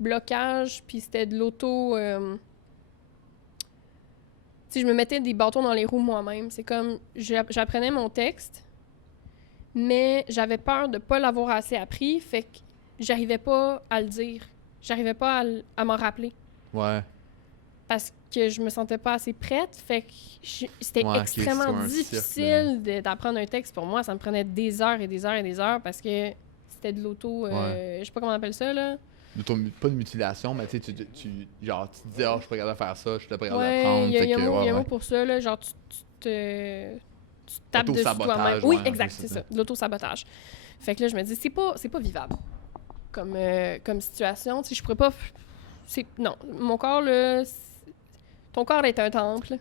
blocage, puis c'était de l'auto... Tu sais, je me mettais des bâtons dans les roues moi-même. C'est comme, j'apprenais mon texte, mais j'avais peur de pas l'avoir assez appris, fait que j'arrivais pas à le dire. J'arrivais pas à m'en rappeler. Ouais. Parce que je me sentais pas assez prête, fait que c'était extrêmement difficile d'apprendre un texte. Pour moi, ça me prenait des heures et des heures et des heures parce que c'était de l'auto... je sais pas comment on appelle ça, là. Pas de mutilation, mais tu te dis, je suis pas capable de faire ça, je suis pas capable d'apprendre. Il y a un mot pour ça, là, genre tu tapes dessus toi-même. Oui, exact, c'est ça, de l'auto-sabotage. Fait que là, je me dis, c'est pas vivable. comme situation. Tu sais, je pourrais pas... Non, mon corps, là... Ton corps est un temple.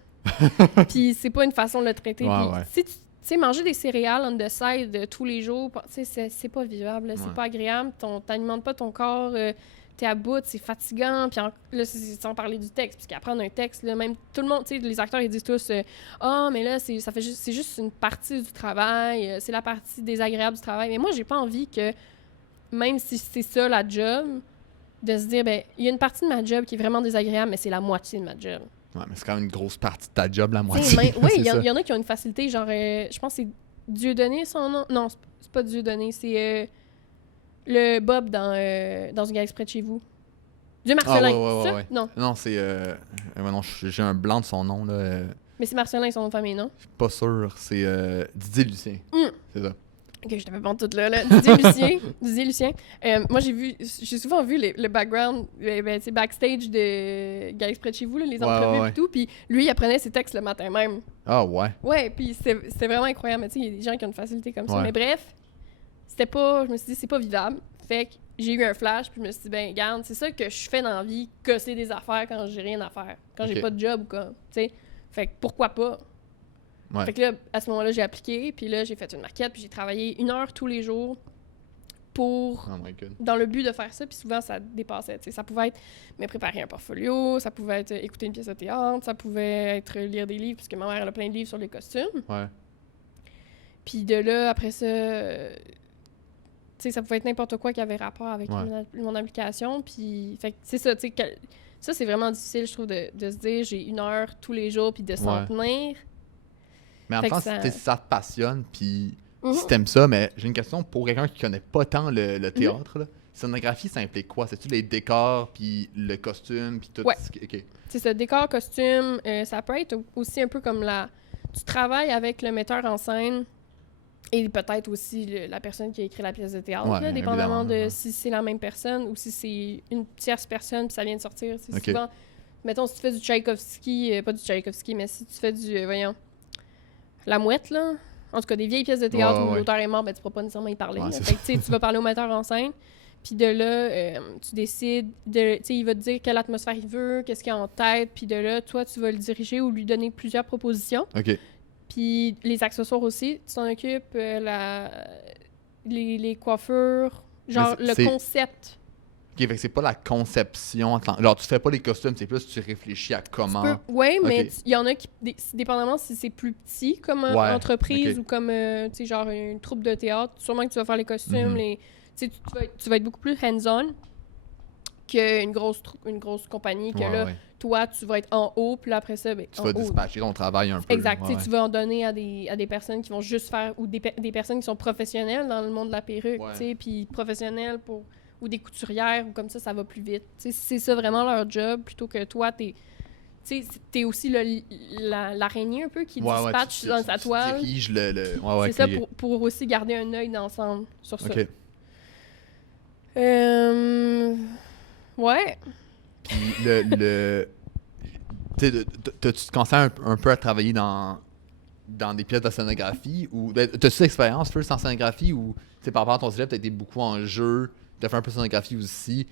Puis c'est pas une façon de le traiter. Si tu sais, manger des céréales on the side tous les jours, tu sais, c'est pas vivable, c'est pas agréable. T'alimentes pas ton corps, t'es à bout, c'est fatigant. Puis là, c'est sans parler du texte, puisqu'apprendre un texte, là, même tout le monde, tu sais, les acteurs, ils disent tous mais là, c'est juste une partie du travail, c'est la partie désagréable du travail. Mais moi, j'ai pas envie que, même si c'est ça la job, de se dire, ben, il y a une partie de ma job qui est vraiment désagréable, mais c'est la moitié de ma job. Ouais, mais c'est quand même une grosse partie de ta job, la moitié. Oui, il y en a qui ont une facilité, genre, je pense que c'est Dieudonné, son nom. Non, c'est pas Dieudonné, c'est le Bob dans Un gars exprès de chez vous. Dieu Marcelin, c'est ça? Non. Non, c'est... non, j'ai un blanc de son nom, là. Mais c'est Marcelin, son nom de famille, non? Je suis pas sûr, c'est Didier Lucien. C'est ça. Ok, je t'avais pas toute là. Didier Lucien. Moi, j'ai souvent vu le background, backstage de Gars exprès de chez vous, là, les entrevues et tout. Puis lui, il apprenait ses textes le matin même. Ah ouais? Ouais, puis c'était vraiment incroyable. Mais tu sais, il y a des gens qui ont une facilité comme ça. Mais bref, je me suis dit, c'est pas vivable. Fait que j'ai eu un flash, puis je me suis dit, ben, regarde, c'est ça que je fais dans la vie, casser des affaires quand j'ai rien à faire. Quand j'ai pas de job ou quoi. Tu sais? Fait que pourquoi pas? Ouais. Fait que là, à ce moment-là, j'ai appliqué, puis là, j'ai fait une maquette, puis j'ai travaillé 1 heure tous les jours dans le but de faire ça, puis souvent, ça dépassait. Ça pouvait être me préparer un portfolio, ça pouvait être écouter une pièce de théâtre, ça pouvait être lire des livres, puisque ma mère, elle a plein de livres sur les costumes. Ouais. Puis de là, après ça, ça pouvait être n'importe quoi qui avait rapport avec mon application, puis fait que c'est ça, tu sais, ça, c'est vraiment difficile, je trouve, de se dire, j'ai 1 heure tous les jours, puis de s'en tenir. Mais en même temps, ça te passionne, puis si t'aimes ça, mais j'ai une question pour quelqu'un qui connaît pas tant le théâtre. Là. Scénographie, ça implique quoi? C'est-tu les décors, puis le costume, puis tout? Ouais. Okay. C'est ça, décor, costume. Ça peut être aussi un peu comme tu travailles avec le metteur en scène et peut-être aussi la personne qui a écrit la pièce de théâtre, là, dépendamment de si c'est la même personne ou si c'est une tierce personne, puis ça vient de sortir. C'est souvent, mettons, si tu fais du Tchaïkovski, pas du Tchaïkovski, mais si tu fais du, La Mouette, là. En tout cas, des vieilles pièces de théâtre où l'auteur est mort, ben, tu ne pourras pas nécessairement y parler. Fait que, tu vas parler au metteur en scène, puis de là, tu décides, il va te dire quelle atmosphère il veut, qu'est-ce qu'il a en tête, puis de là, toi, tu vas le diriger ou lui donner plusieurs propositions. OK. Puis les accessoires aussi, tu t'en occupes, les coiffures, genre le concept. OK, fait que c'est pas la conception. Genre, tu fais pas les costumes, c'est plus tu réfléchis à comment... Oui, mais il y en a qui, dépendamment si c'est plus petit comme entreprise ou comme, tu sais, genre une troupe de théâtre, sûrement que tu vas faire les costumes, tu vas être beaucoup plus hands-on qu'une grosse compagnie, que là, toi, tu vas être en haut, puis là, après ça, ben, tu vas dispatcher ton travail un peu. Exact, tu vas en donner à des personnes qui vont juste faire, ou des personnes qui sont professionnelles dans le monde de la perruque, tu sais, puis professionnelles ou des couturières, ou comme ça va plus vite. T'sais, c'est ça vraiment leur job, plutôt que toi, t'es aussi l'araignée un peu qui dispatche dans sa toile. Tu diriges c'est ça, pour aussi garder un œil d'ensemble sur ça. OK. Ouais. Puis t'as-tu commencé un peu à travailler dans des pièces de scénographie, ou t'as-tu l'expérience first en scénographie, ou par rapport à ton cégep, t'as été beaucoup en jeu, t'as fait un peu de scénographie aussi.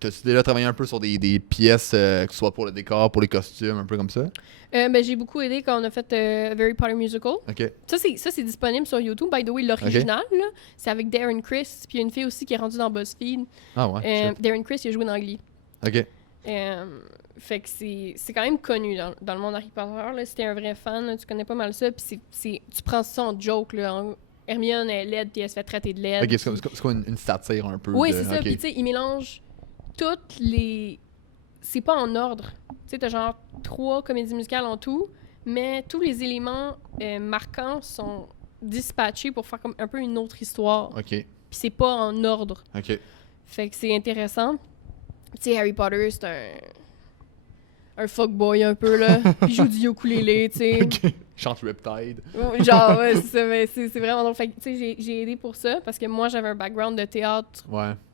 T'as-tu déjà travaillé un peu sur des pièces, que ce soit pour le décor, pour les costumes, un peu comme ça? J'ai beaucoup aidé quand on a fait Harry Potter Musical. OK. Ça, c'est disponible sur YouTube. By the way, l'original, là, c'est avec Darren Criss, puis il y a une fille aussi qui est rendue dans BuzzFeed. Ah ouais? Darren Criss, il a joué dans Glee. OK. Fait que c'est quand même connu dans le monde Harry Potter. Là. Si t'es un vrai fan, là, tu connais pas mal ça. Puis tu prends ça en joke. Là, Hermione est laide, puis elle se fait traiter de laide. OK, c'est comme une satire un peu. Oui, c'est ça. Puis tu sais, il mélange toutes les... C'est pas en ordre. Tu sais, t'as genre 3 comédies musicales en tout, mais tous les éléments marquants sont dispatchés pour faire comme un peu une autre histoire. OK. Puis c'est pas en ordre. OK. Fait que c'est intéressant. Tu sais, Harry Potter, c'est un fuckboy un peu, là. Il joue du ukulélé, tu sais. OK. Chante Riptide. Genre, ouais, c'est ça, mais c'est vraiment drôle. Fait que, tu sais, j'ai aidé pour ça, parce que moi, j'avais un background de théâtre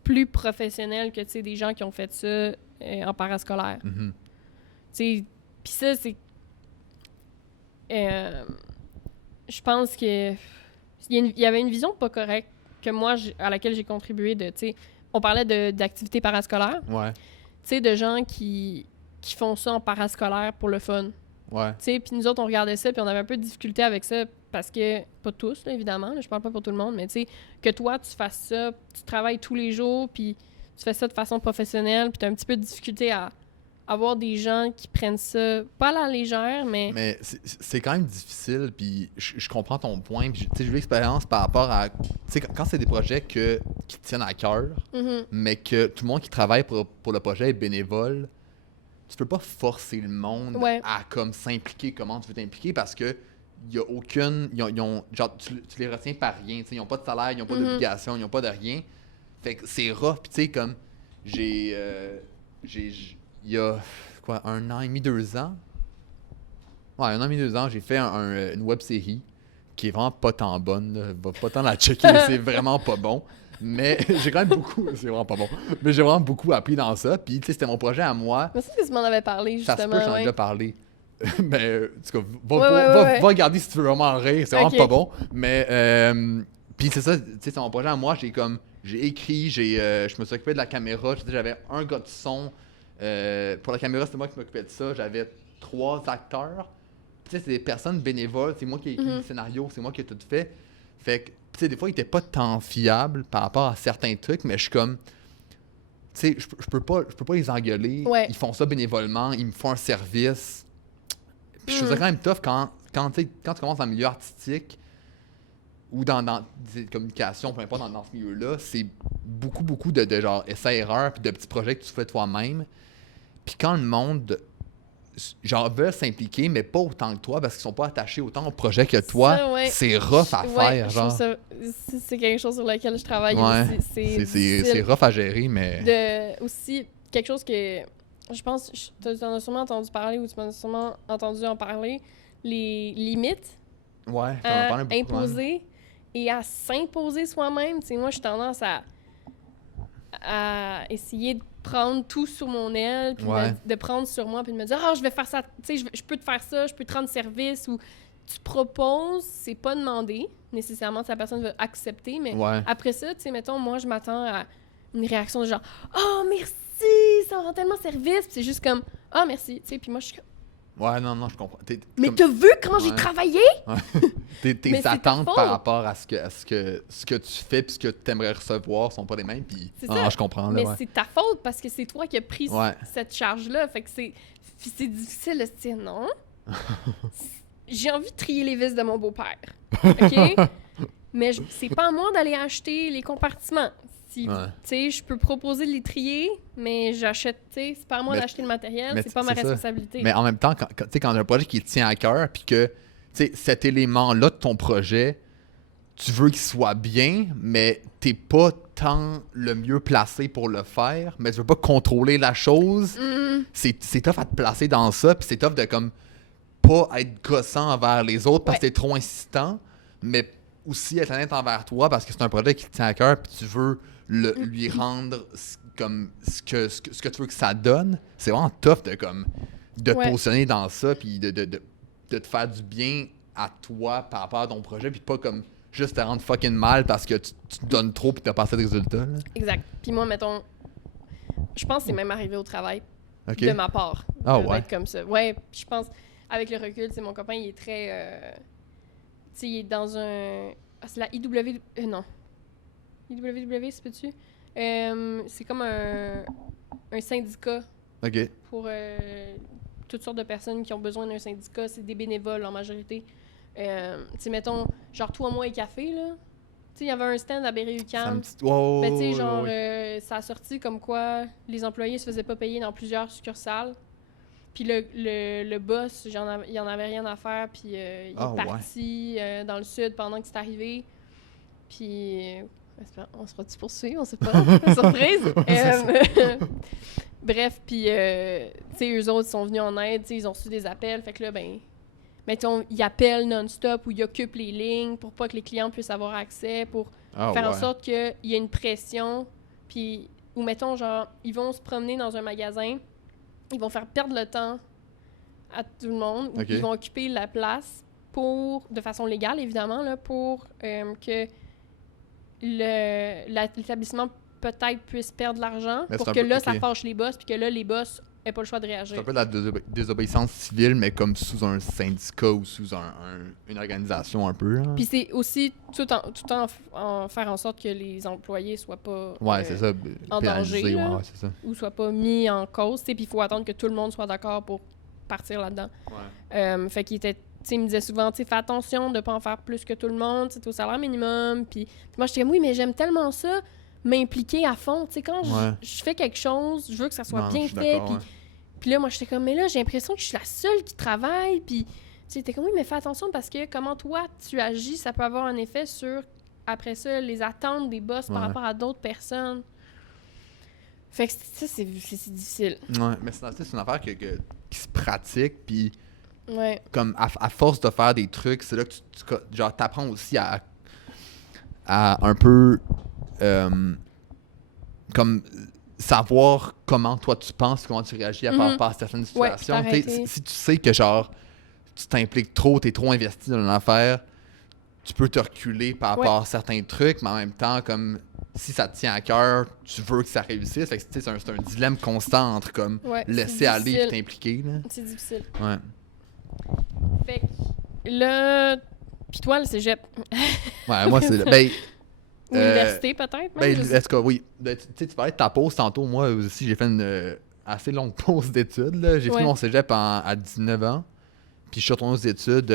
plus professionnel que, tu sais, des gens qui ont fait ça en parascolaire. Mm-hmm. Tu sais, pis ça, c'est... je pense que... Il y avait une vision pas correcte à laquelle j'ai contribué, tu sais, on parlait d'activités parascolaires. Ouais. Tu sais, de gens qui font ça en parascolaire pour le fun. Ouais. Tu sais, puis nous autres, on regardait ça, puis on avait un peu de difficulté avec ça, parce que, pas tous, là, évidemment, là, je parle pas pour tout le monde, mais tu sais, que toi, tu fasses ça, tu travailles tous les jours, puis tu fais ça de façon professionnelle, puis tu as un petit peu de difficulté à avoir des gens qui prennent ça, pas à la légère, mais... Mais c'est quand même difficile, puis je comprends ton point, puis tu sais, j'ai eu l'expérience par rapport à... Tu sais, quand c'est des projets qui te tiennent à cœur, mais que tout le monde qui travaille pour le projet est bénévole, tu peux pas forcer le monde à comme s'impliquer comment tu veux t'impliquer, parce que il y a aucune... genre, tu les retiens par rien, tu sais, ils ont pas de salaire, ils n'ont pas d'obligation, ils n'ont pas de rien. Fait que c'est rough, puis tu sais, comme, il y a, quoi, 1 an et demi, 2 ans? Ouais, 1 an et demi, 2 ans, j'ai fait une web-série qui est vraiment pas tant bonne, là. Va pas tant la checker, c'est vraiment pas bon. Mais j'ai quand même beaucoup... C'est vraiment pas bon. Mais j'ai vraiment beaucoup appris dans ça, puis tu sais, c'était mon projet à moi. Mais c'est que tu m'en avais parlé, justement. Ça se peut, j'en ai déjà parlé. Mais, en tout cas, va regarder si tu veux vraiment en rire, c'est vraiment pas bon. Mais, puis c'est ça, tu sais, c'est mon projet à moi, j'ai écrit, je me suis occupé de la caméra, j'avais un gars de son. Pour la caméra, c'était moi qui m'occupais de ça. J'avais 3 acteurs. Tu sais, c'est des personnes bénévoles. C'est moi qui ai écrit le scénario, c'est moi qui ai tout fait. Fait que, tu sais, des fois, ils étaient pas tant fiables par rapport à certains trucs, mais je suis comme... Tu sais, je peux pas les engueuler. Ouais. Ils font ça bénévolement, ils me font un service. Puis je trouve ça quand même tough quand tu commences dans le milieu artistique ou dans des communications, peu importe, dans ce milieu-là, c'est beaucoup de genre essais-erreurs puis de petits projets que tu fais toi-même. Puis quand le monde, genre, veut s'impliquer, mais pas autant que toi, parce qu'ils sont pas attachés autant au projet que toi, c'est rough à faire, genre. C'est quelque chose sur lequel je travaille aussi. C'est rough à gérer, mais... Aussi, quelque chose que... Je pense, tu en as sûrement entendu parler ou tu m'en as sûrement entendu en parler, les limites à imposer et à s'imposer soi-même. Tu sais, moi, j'ai tendance à essayer de prendre tout sur mon aile, puis de prendre sur moi, puis de me dire « Ah, je vais faire ça, tu sais, je peux te faire ça, je peux te rendre service » ou tu proposes, c'est pas demandé nécessairement si la personne veut accepter, mais après ça, tu sais, mettons, moi, je m'attends à une réaction de genre « Oh, merci! Ça me rend tellement service! » Puis c'est juste comme « Ah, merci! » Tu sais, puis moi, je suis comme... Ouais, non, je comprends. Mais t'as vu comment j'ai travaillé? Tes attentes par rapport à ce que tu fais puis ce que tu aimerais recevoir sont pas les mêmes, puis je comprends. Là, mais c'est ta faute parce que c'est toi qui as pris cette charge-là. Fait que c'est difficile de se dire non. J'ai envie de trier les vis de mon beau-père. OK? Mais c'est pas à moi d'aller acheter les compartiments. Tu sais, je peux proposer de les trier, mais j'achète, tu sais, c'est pas à moi d'acheter le matériel, c'est pas ma responsabilité. Mais en même temps, quand tu as un projet qui te tient à cœur, puis que, tu sais, cet élément-là de ton projet, tu veux qu'il soit bien, mais t'es pas tant le mieux placé pour le faire, mais tu veux pas contrôler la chose. C'est tough à te placer dans ça, puis c'est tough de, comme, pas être gossant envers les autres parce que t'es trop insistant, mais aussi être honnête envers toi parce que c'est un projet qui te tient à cœur, puis tu veux lui rendre comme ce que tu veux que ça donne. C'est vraiment tough de te positionner dans ça, puis de te faire du bien à toi par rapport à ton projet, puis pas comme juste te rendre fucking mal parce que tu te donnes trop puis t'as pas assez de résultats. Là. Exact. Puis moi, mettons, je pense que c'est même arrivé au travail de ma part. D'être comme ça. Ouais, je pense, avec le recul, tu sais, mon copain, il est très... tu sais, il est dans un... c'est la IW... non. IWW, c'est peux-tu? C'est comme un syndicat pour toutes sortes de personnes qui ont besoin d'un syndicat. C'est des bénévoles en majorité. Tu sais, mettons, genre Toi, moi et café, là. Tu sais, il y avait un stand à Berry-UQAM. Mais tu sais, genre, ça a sorti comme quoi les employés se faisaient pas payer dans plusieurs succursales. Puis le boss, il en avait rien à faire, puis il est parti dans le sud pendant que c'est arrivé. Puis... on se fera-tu poursuivre? On sait pas. Surprise! Bref, puis, tu sais, eux autres, ils sont venus en aide, tu sais, ils ont reçu des appels. Fait que là, ben, mettons, ils appellent non-stop ou ils occupent les lignes pour pas que les clients puissent avoir accès, pour faire en sorte qu'il y ait une pression. Puis, ou mettons, genre, ils vont se promener dans un magasin, ils vont faire perdre le temps à tout le monde, ou ils vont occuper la place de façon légale, évidemment, là, pour que l'établissement peut-être puisse perdre de l'argent Mais pour c'est un que peu- là, ok. ça fâche les boss, puis que là, les boss n'aient pas le choix de C'est réagir. un peu de la désobéissance civile, mais comme sous un syndicat ou sous une organisation un peu. Hein. Puis c'est aussi tout en faire en sorte que les employés soient pas Ouais, c'est ça. en pénalisé, danger, là. ouais, c'est ça. ou soient pas mis en cause. Puis il faut attendre que tout le monde soit d'accord pour partir là-dedans. Ouais. Fait qu'il était, il me disait souvent, fais attention de pas en faire plus que tout le monde, t'es au salaire minimum. Puis moi, j'étais comme, oui, mais j'aime tellement ça, m'impliquer à fond. Quand Ouais. je fais quelque chose, je veux que ça soit Non, bien je suis fait. d'accord, Puis ouais. puis là, moi, j'étais comme, mais là, j'ai l'impression que je suis la seule qui travaille. Puis, t'es comme, oui, mais fais attention parce que comment toi, tu agis, ça peut avoir un effet sur, après ça, les attentes des boss par Ouais. rapport à d'autres personnes. Fait que ça, c'est difficile. Ouais, mais c'est une affaire qui se pratique, puis Ouais. comme à force de faire des trucs, c'est là que genre, t'apprends aussi à un peu comme savoir comment toi tu penses, comment tu réagis par rapport à certaines situations. Ouais, T'sais, arrêter. si tu sais que genre tu t'impliques trop, t'es trop investi dans une affaire, tu peux te reculer par rapport à certains trucs, mais en même temps, comme si ça te tient à cœur, tu veux que ça réussisse. Fait que, c'est un dilemme constant entre comme Ouais, c'est laisser aller et difficile. t'impliquer. Là. C'est difficile. Ouais. Fait que là, pis toi, le cégep. Ouais, moi, c'est. Ben, Université, peut-être, même, je sais. est-ce que oui. Ben, tu parlais de ta pause tantôt. Moi aussi, j'ai fait une assez longue pause d'études. Là. J'ai fini mon cégep à 19 ans. Puis je suis retourné aux études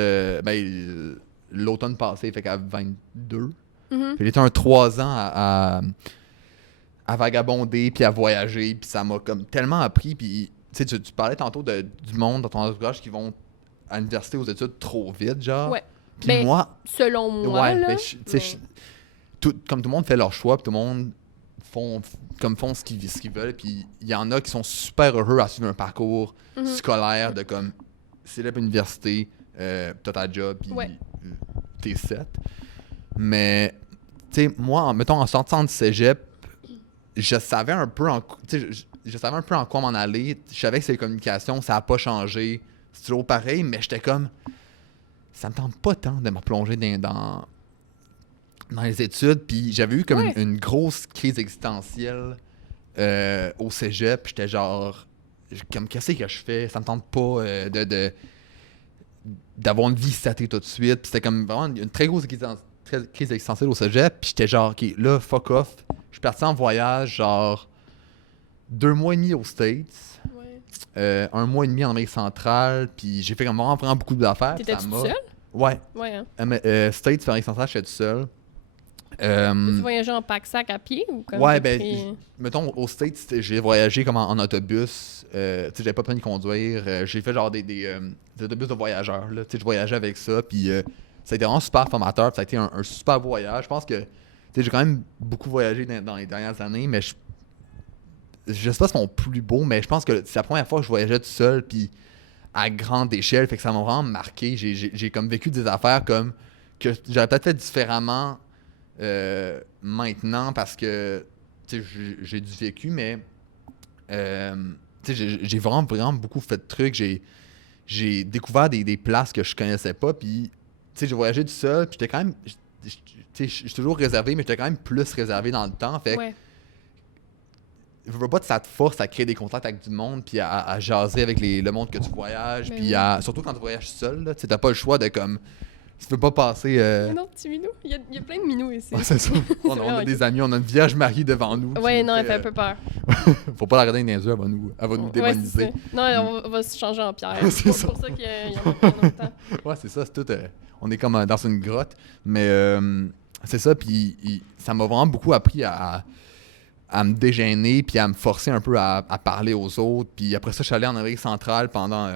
l'automne passé, fait qu'à 22. Mhm. Puis j'ai été 3 ans à vagabonder, puis à voyager. Puis ça m'a comme tellement appris. Puis tu parlais tantôt du monde dans ton entourage qui vont à l'université aux études trop vite, genre. Ouais. Puis Ben, moi, Selon moi, ouais, là. ben, comme tout le monde fait leur choix, puis tout le monde font ce qu'ils veulent, puis il y en a qui sont super heureux à suivre un parcours Mhm. scolaire de comme célèbre université, t'as ta job, puis Ouais. t'es set. Mais, tu sais, moi, mettons, en sortant de cégep, je savais un peu je savais un peu en quoi m'en aller. Je savais que c'est les communications, ça n'a pas changé. C'est toujours pareil, mais j'étais comme... Ça me tente pas tant de me replonger dans les études. Puis j'avais eu comme Ouais. une grosse crise existentielle au cégep. Puis j'étais genre... Comme, qu'est-ce que je fais? Ça me tente pas d'avoir une vie statée tout de suite. Puis c'était comme vraiment une très grosse crise existentielle au cégep. Puis j'étais genre, OK, là, fuck off. Je suis parti en voyage, genre 2 mois et demi aux States, Ouais. 1 mois et demi en Amérique centrale, puis j'ai fait comme vraiment beaucoup d'affaires. T'étais-tu tout seul? Ouais. Ouais, hein. States, Amérique centrale, j'étais tout seul. Tu voyageais en pack-sac à pied ou comme Ouais, t'as ben, pris- mettons, aux States, j'ai voyagé comme en autobus. Tu sais, j'avais pas permis de conduire. J'ai fait genre des autobus de voyageurs, là. Tu sais, je voyageais avec ça, puis ça a été vraiment super formateur, puis ça a été un super voyage. Je pense que, tu sais, j'ai quand même beaucoup voyagé dans les dernières années, mais je sais pas si c'est mon plus beau, mais je pense que c'est la première fois que je voyageais tout seul, puis à grande échelle, fait que ça m'a vraiment marqué. J'ai comme vécu des affaires comme que j'aurais peut-être fait différemment maintenant parce que tu sais, j'ai du vécu, mais tu sais, j'ai vraiment beaucoup fait de trucs. J'ai découvert des places que je connaissais pas, puis tu sais, j'ai voyagé tout seul, puis j'étais quand même, tu sais, je suis toujours réservé, mais j'étais quand même plus réservé dans le temps, fait que Ouais. je veux pas que ça te force à créer des contacts avec du monde, puis à jaser avec le monde que tu voyages, Ben puis oui. surtout quand tu voyages seul, là, tu sais, t'as pas le choix de comme, tu peux pas passer... Un autre petit minou. Il y a plein de minous ici. Ouais, c'est ça. On a vraiment des amis, on a une vierge Marie devant nous. Ouais, qui non, elle fait, fait un peu peur. faut pas la regarder dans les yeux, elle va nous Ouais, démoniser. c'est ça. Non, on va se changer en pierre. C'est C'est ça. pour ça qu'il y en a pas longtemps. Ouais, c'est ça, c'est tout. On est comme dans une grotte. Mais c'est ça, puis ça m'a vraiment beaucoup appris à me dégainer, puis à me forcer un peu à parler aux autres. Puis après ça, je suis allé en Amérique centrale pendant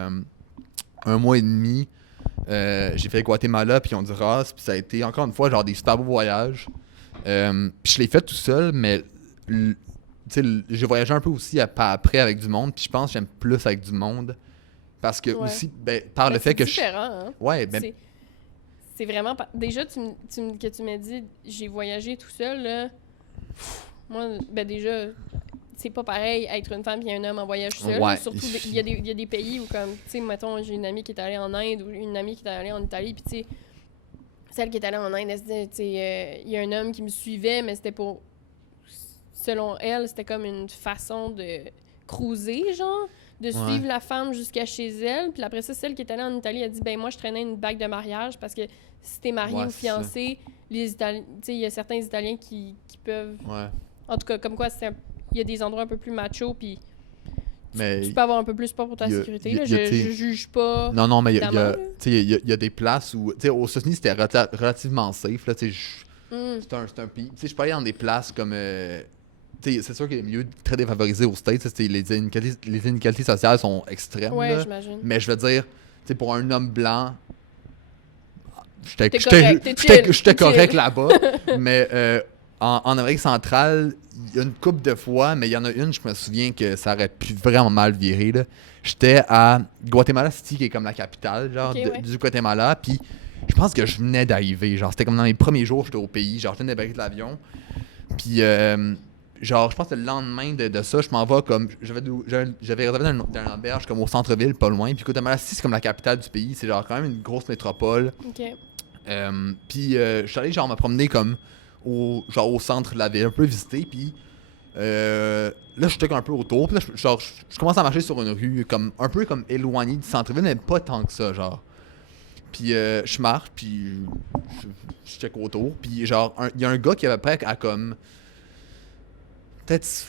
1 mois et demi. J'ai fait Guatemala puis Honduras, puis ça a été encore une fois genre des super beaux voyages. Puis je l'ai fait tout seul, mais tu sais, j'ai voyagé un peu aussi après avec du monde, puis je pense que j'aime plus avec du monde parce que Ouais. aussi ben, par le Ben, fait que c'est différent, hein? ouais, ben C'est vraiment... Déjà, que tu m'as dit, j'ai voyagé tout seul, là. Moi, ben déjà, c'est pas pareil être une femme et un homme en voyage seul. Ouais. Surtout, il y a des pays où, comme, tu sais, mettons, j'ai une amie qui est allée en Inde ou une amie qui est allée en Italie, puis tu sais, celle qui est allée en Inde, elle se disait, tu sais, il y a un homme qui me suivait, mais c'était pour... Selon elle, c'était comme une façon de cruiser, genre, de suivre la femme jusqu'à chez elle. Puis après ça, celle qui est allée en Italie, elle dit, ben moi, je traînais une bague de mariage parce que si t'es marié ou fiancé, les Italiens, tu sais, il y a certains Italiens qui peuvent... Ouais. En tout cas, comme quoi, il y a des endroits un peu plus macho, puis Mais tu peux avoir un peu plus peur pour ta sécurité. Là. Je juge pas. Non, mais il y a des places où... Tu sais, aux États-Unis, c'était relativement safe, là, tu sais. C'est un pays... Tu sais, je peux aller dans des places comme... tu sais, c'est sûr qu'il y a des milieux très défavorisés aux States. Les inégalités sociales sont extrêmes. Ouais, là. j'imagine. Mais je veux dire, tu sais, pour un homme blanc... J'étais correct là-bas. Mais en Amérique centrale, il y a une couple de fois, mais il y en a une, je me souviens que ça aurait pu vraiment mal virer. Là. J'étais à Guatemala City, qui est comme la capitale genre, du Guatemala. Puis je pense que je venais d'arriver. Genre, c'était comme dans les premiers jours, j'étais au pays. Genre, je venais de l'avion. Puis, genre, je pense que le lendemain de ça, je m'en vais comme... J'avais réservé dans une auberge comme au centre-ville, pas loin. Puis Guatemala City, c'est comme la capitale du pays. C'est genre quand même une grosse métropole. OK. Puis je suis allé genre me promener comme au centre de la ville, un peu visiter, puis là je check un peu autour, puis là je commence à marcher sur une rue comme un peu comme éloignée du centre-ville, mais pas tant que ça, genre. Puis je marche, puis je check autour, puis genre il y a un gars qui avait près à comme peut-être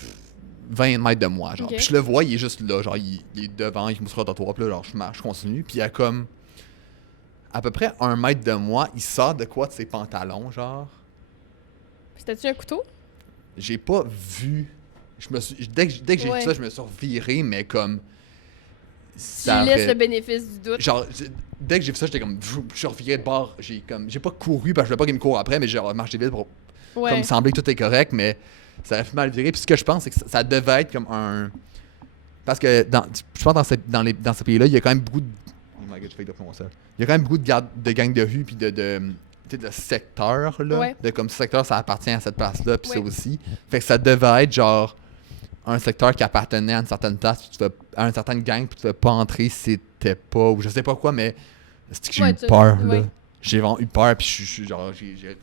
20 mètres de moi, genre. Okay. Puis je le vois, il est juste là, genre il est devant, il me sur le trottoir, puis là genre je marche, je continue, puis il y a comme à peu près 1 mètre de moi, il sort de quoi de ses pantalons, genre. C'était-tu un couteau? J'ai pas vu. Dès que j'ai vu ça, je me suis reviré, mais comme. Tu laisses le bénéfice du doute. Genre, dès que j'ai vu ça, j'étais comme. Je suis reviré de bord. J'ai pas couru parce que je voulais pas qu'il me court après, mais j'ai marché vite pour. Comme sembler que tout est correct, mais ça a fait mal virer. Puis ce que je pense, c'est que ça devait être comme un. Parce que je pense dans ce pays-là, il y a quand même beaucoup de. Oh my god, je fais de mon sel. Il y a quand même beaucoup de gangs de rue puis de secteurs, là. Ouais. De comme ce secteur, ça appartient à cette place-là, puis ça aussi. Fait que ça devait être genre un secteur qui appartenait à une certaine place, puis à une certaine gang, puis tu ne pas entrer si c'était pas, ou je sais pas quoi, mais c'est que j'ai eu peur, là. J'ai vraiment eu peur, puis je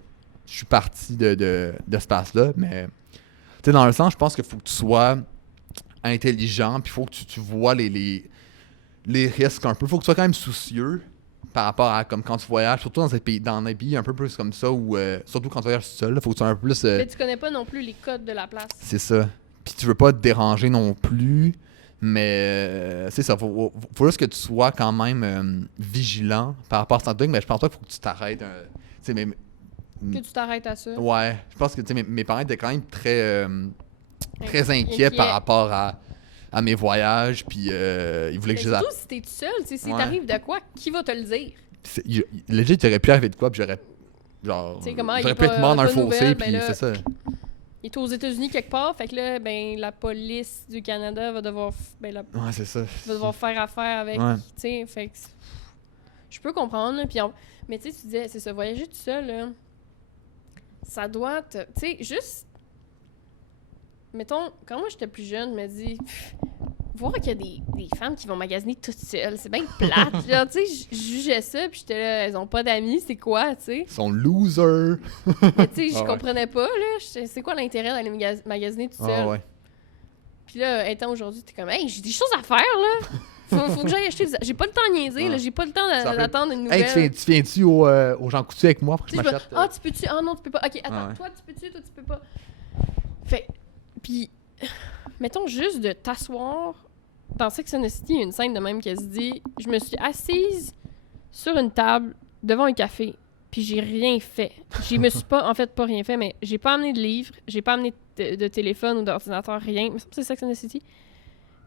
suis parti de ce place-là, mais tu sais, dans le sens, je pense qu'il faut que tu sois intelligent, puis il faut que tu vois les risques un peu. Il faut que tu sois quand même soucieux par rapport à comme quand tu voyages, surtout dans des pays un peu plus comme ça, ou surtout quand tu voyages seul, il faut que tu sois un peu plus... Mais tu connais pas non plus les codes de la place. C'est ça. Puis tu veux pas te déranger non plus, mais c'est ça. Faut juste que tu sois quand même vigilant par rapport à ce truc, mais je pense pas qu'il faut que tu t'arrêtes. Que tu t'arrêtes à ça. Ouais. Je pense que mes parents étaient quand même très inquiets par rapport à mes voyages, puis ils voulaient que je les surtout si t'es tout seul, si t'arrives de quoi, qui va te le dire? Legit, il aurait pu arriver de quoi, puis j'aurais pu être mort dans le fossé, puis c'est ça. Il est aux États-Unis quelque part, fait que là, ben, la police du Canada va devoir... ouais, c'est ça. Va devoir faire affaire avec, tu sais, fait que... Je peux comprendre, là, puis mais tu sais, tu disais, c'est ça, voyager tout seul, là, ça doit te... Tu sais, juste... Mettons, quand moi j'étais plus jeune, je me dis... Voir qu'il y a des femmes qui vont magasiner toutes seules, c'est bien plate. Genre, tu sais, je jugeais ça, puis j'étais là, elles ont pas d'amis, c'est quoi, tu sais? Ils sont losers! Mais tu sais, je comprenais pas, là. C'est quoi l'intérêt d'aller magasiner toute seule? Ouais. Puis là, étant aujourd'hui, t'es comme, hey, j'ai des choses à faire, là! Faut que j'aille acheter des... J'ai pas le temps de niaiser, là. J'ai pas le temps d'attendre une nouvelle. Hey, tu viens-tu au Jean Coutu avec moi pour que je m'achète? Ah, tu peux-tu? Ah non, tu peux pas. Ok, attends, toi, tu peux-tu? Toi, tu peux pas. Fait. Puis, mettons juste de t'asseoir. Dans Sex and the City, il y a une scène de même qui se dit, je me suis assise sur une table devant un café, puis j'ai rien fait. Je me suis pas rien fait, mais j'ai pas amené de livre, j'ai pas amené de téléphone ou d'ordinateur, rien. Mais c'est Sex and the City.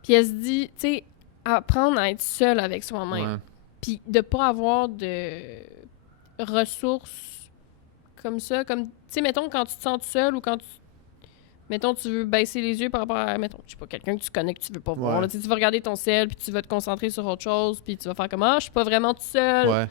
Puis elle se dit, tu sais, apprendre à être seule avec soi-même. Puis de pas avoir de ressources comme ça. Comme, tu sais, mettons, quand tu te sens seule ou quand mettons, tu veux baisser les yeux par rapport à, mettons, je sais pas, quelqu'un que tu connais que tu veux pas voir. Là, tu vas regarder ton cell, puis tu vas te concentrer sur autre chose, puis tu vas faire comme, je suis pas vraiment toute seule. Ouais.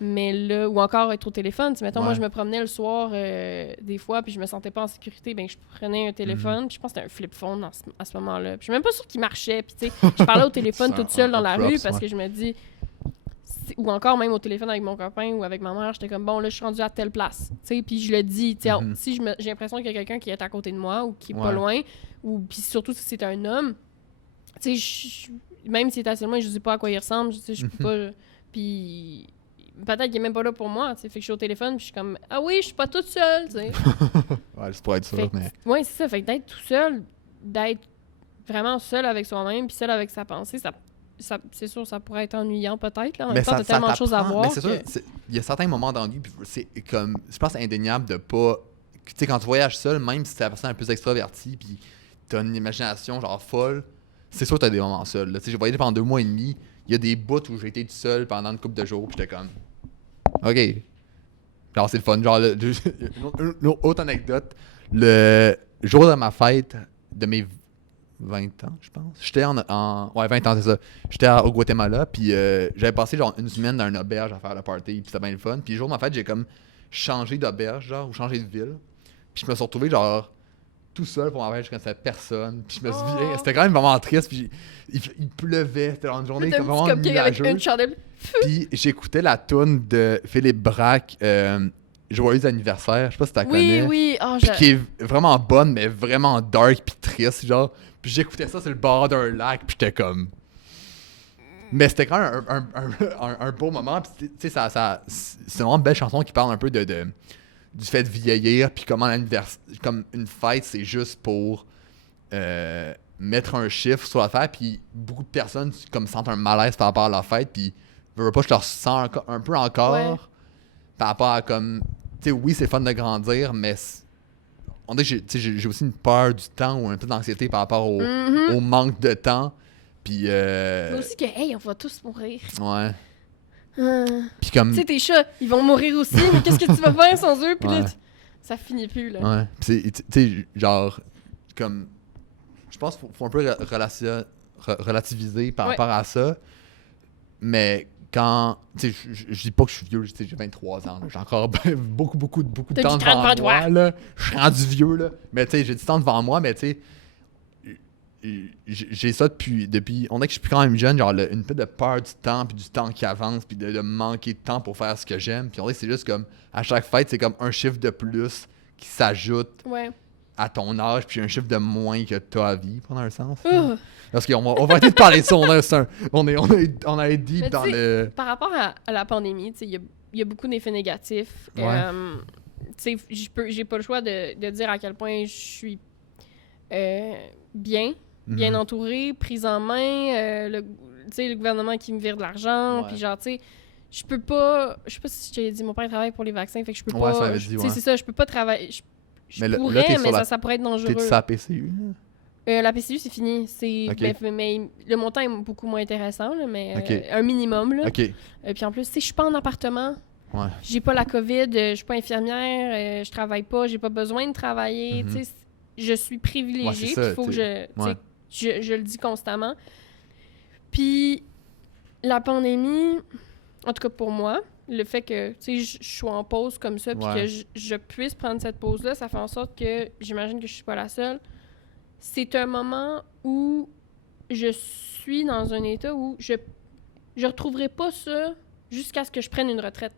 Mais là, ou encore être au téléphone. Mettons, moi, je me promenais le soir des fois, puis je me sentais pas en sécurité, ben je prenais un téléphone, puis je pense que c'était un flip phone à ce moment-là. Puis je suis même pas sûre qu'il marchait, puis tu sais, je parlais au téléphone toute seule dans la rue, parce que je me dis... ou encore même au téléphone avec mon copain ou avec ma mère, j'étais comme, bon, là, je suis rendue à telle place, tu sais, puis je le dis, tu sais, si j'ai l'impression qu'il y a quelqu'un qui est à côté de moi ou qui est pas loin, ou puis surtout si c'est un homme, tu sais, même s'il est assez loin, je sais pas à quoi il ressemble, je peux pas, puis peut-être qu'il est même pas là pour moi, tu sais, fait que je suis au téléphone, puis je suis comme, ah oui, je suis pas toute seule, tu sais. Ouais, c'est pour être sûr, mais... Ouais, c'est ça, fait que d'être tout seul, d'être vraiment seul avec soi-même, puis seul avec sa pensée, c'est sûr, ça pourrait être ennuyant peut-être. Là. En même temps, t'as tellement de choses à voir. Mais c'est sûr, il y a certains moments d'ennui, puis c'est comme, je pense, indéniable de pas. Tu sais, quand tu voyages seul, même si t'es la personne un peu extravertie, puis t'as une imagination genre folle, c'est sûr que t'as des moments seuls. Tu sais, j'ai voyagé pendant 2 mois et demi, il y a des bouts où j'ai été tout seul pendant une couple de jours, puis j'étais comme, ok. Genre, c'est le fun. Genre, une autre anecdote, le jour de ma fête, de mes 20 ans, je pense. J'étais ouais, 20 ans, c'est ça. J'étais au Guatemala, puis j'avais passé genre une semaine dans une auberge à faire le party, puis c'était bien le fun. Puis le jour de ma fête, j'ai comme changé d'auberge, genre, ou changé de ville. Puis je me suis retrouvé, genre, tout seul pour ma fête, je connaissais personne. Puis je me suis dit, c'était quand même vraiment triste, puis il pleuvait, c'était une journée vraiment nuageuse. Puis j'écoutais la toune de Philippe Braque, Joyeux anniversaire, je sais pas si tu la connais. Oui, puis qui est vraiment bonne, mais vraiment dark puis triste, genre. Puis j'écoutais ça sur le bord d'un lac, puis j'étais comme... Mais c'était quand même un beau moment, puis tu sais, c'est vraiment une belle chanson qui parle un peu du fait de vieillir, puis comment comme une fête, c'est juste pour mettre un chiffre sur la fête, puis beaucoup de personnes comme sentent un malaise par rapport à la fête, puis je veux pas, je le ressens un peu encore par rapport à comme... Tu sais, oui, c'est fun de grandir, mais on dit que j'ai aussi une peur du temps ou un peu d'anxiété par rapport au manque de temps. Puis. Mais aussi que, hey, on va tous mourir. Ouais. Puis comme. Tu sais, tes chats, ils vont mourir aussi, mais qu'est-ce que tu vas faire sans eux? Puis là, ça finit plus, là. Ouais. Puis tu sais, genre, comme. Je pense qu'il faut un peu relativiser par rapport à ça. Mais. Quand, tu sais, je dis pas que je suis vieux, j'ai 23 ans, j'ai encore beaucoup de temps devant moi, là. Je suis rendu vieux, là. Mais tu sais, j'ai du temps devant moi, mais tu sais, j'ai ça depuis, on dirait que je suis quand même jeune, genre une peu de peur du temps, puis du temps qui avance, puis de manquer de temps pour faire ce que j'aime. Puis on dirait que c'est juste comme, à chaque fête, c'est comme un chiffre de plus qui s'ajoute à ton âge, puis un chiffre de moins que t'as à vie, pendant un sens. Parce qu'on va arrêter de parler de ça, on a deep dans le... Par rapport à la pandémie, il y a beaucoup d'effets négatifs. J'ai pas le choix de dire à quel point je suis bien entourée, prise en main, le gouvernement qui me vire de l'argent, puis genre, tu sais, je sais pas si je t'ai dit, mon père travaille pour les vaccins, fait que je peux pas... c'est ça, je peux pas travailler... Je pourrais, mais ça pourrait être dangereux. T'es-tu à PCU? La PCU, c'est fini. Mais le montant est beaucoup moins intéressant, là, mais un minimum. Là. Puis en plus, je suis pas en appartement. J'ai pas la COVID, je suis pas infirmière, je travaille pas, j'ai pas besoin de travailler. Je suis privilégiée, il faut que je le dis constamment. Puis la pandémie, en tout cas pour moi, le fait que je sois en pause comme ça, puis que je puisse prendre cette pause-là, ça fait en sorte que j'imagine que je suis pas la seule. C'est un moment où je suis dans un état où je retrouverai pas ça jusqu'à ce que je prenne une retraite.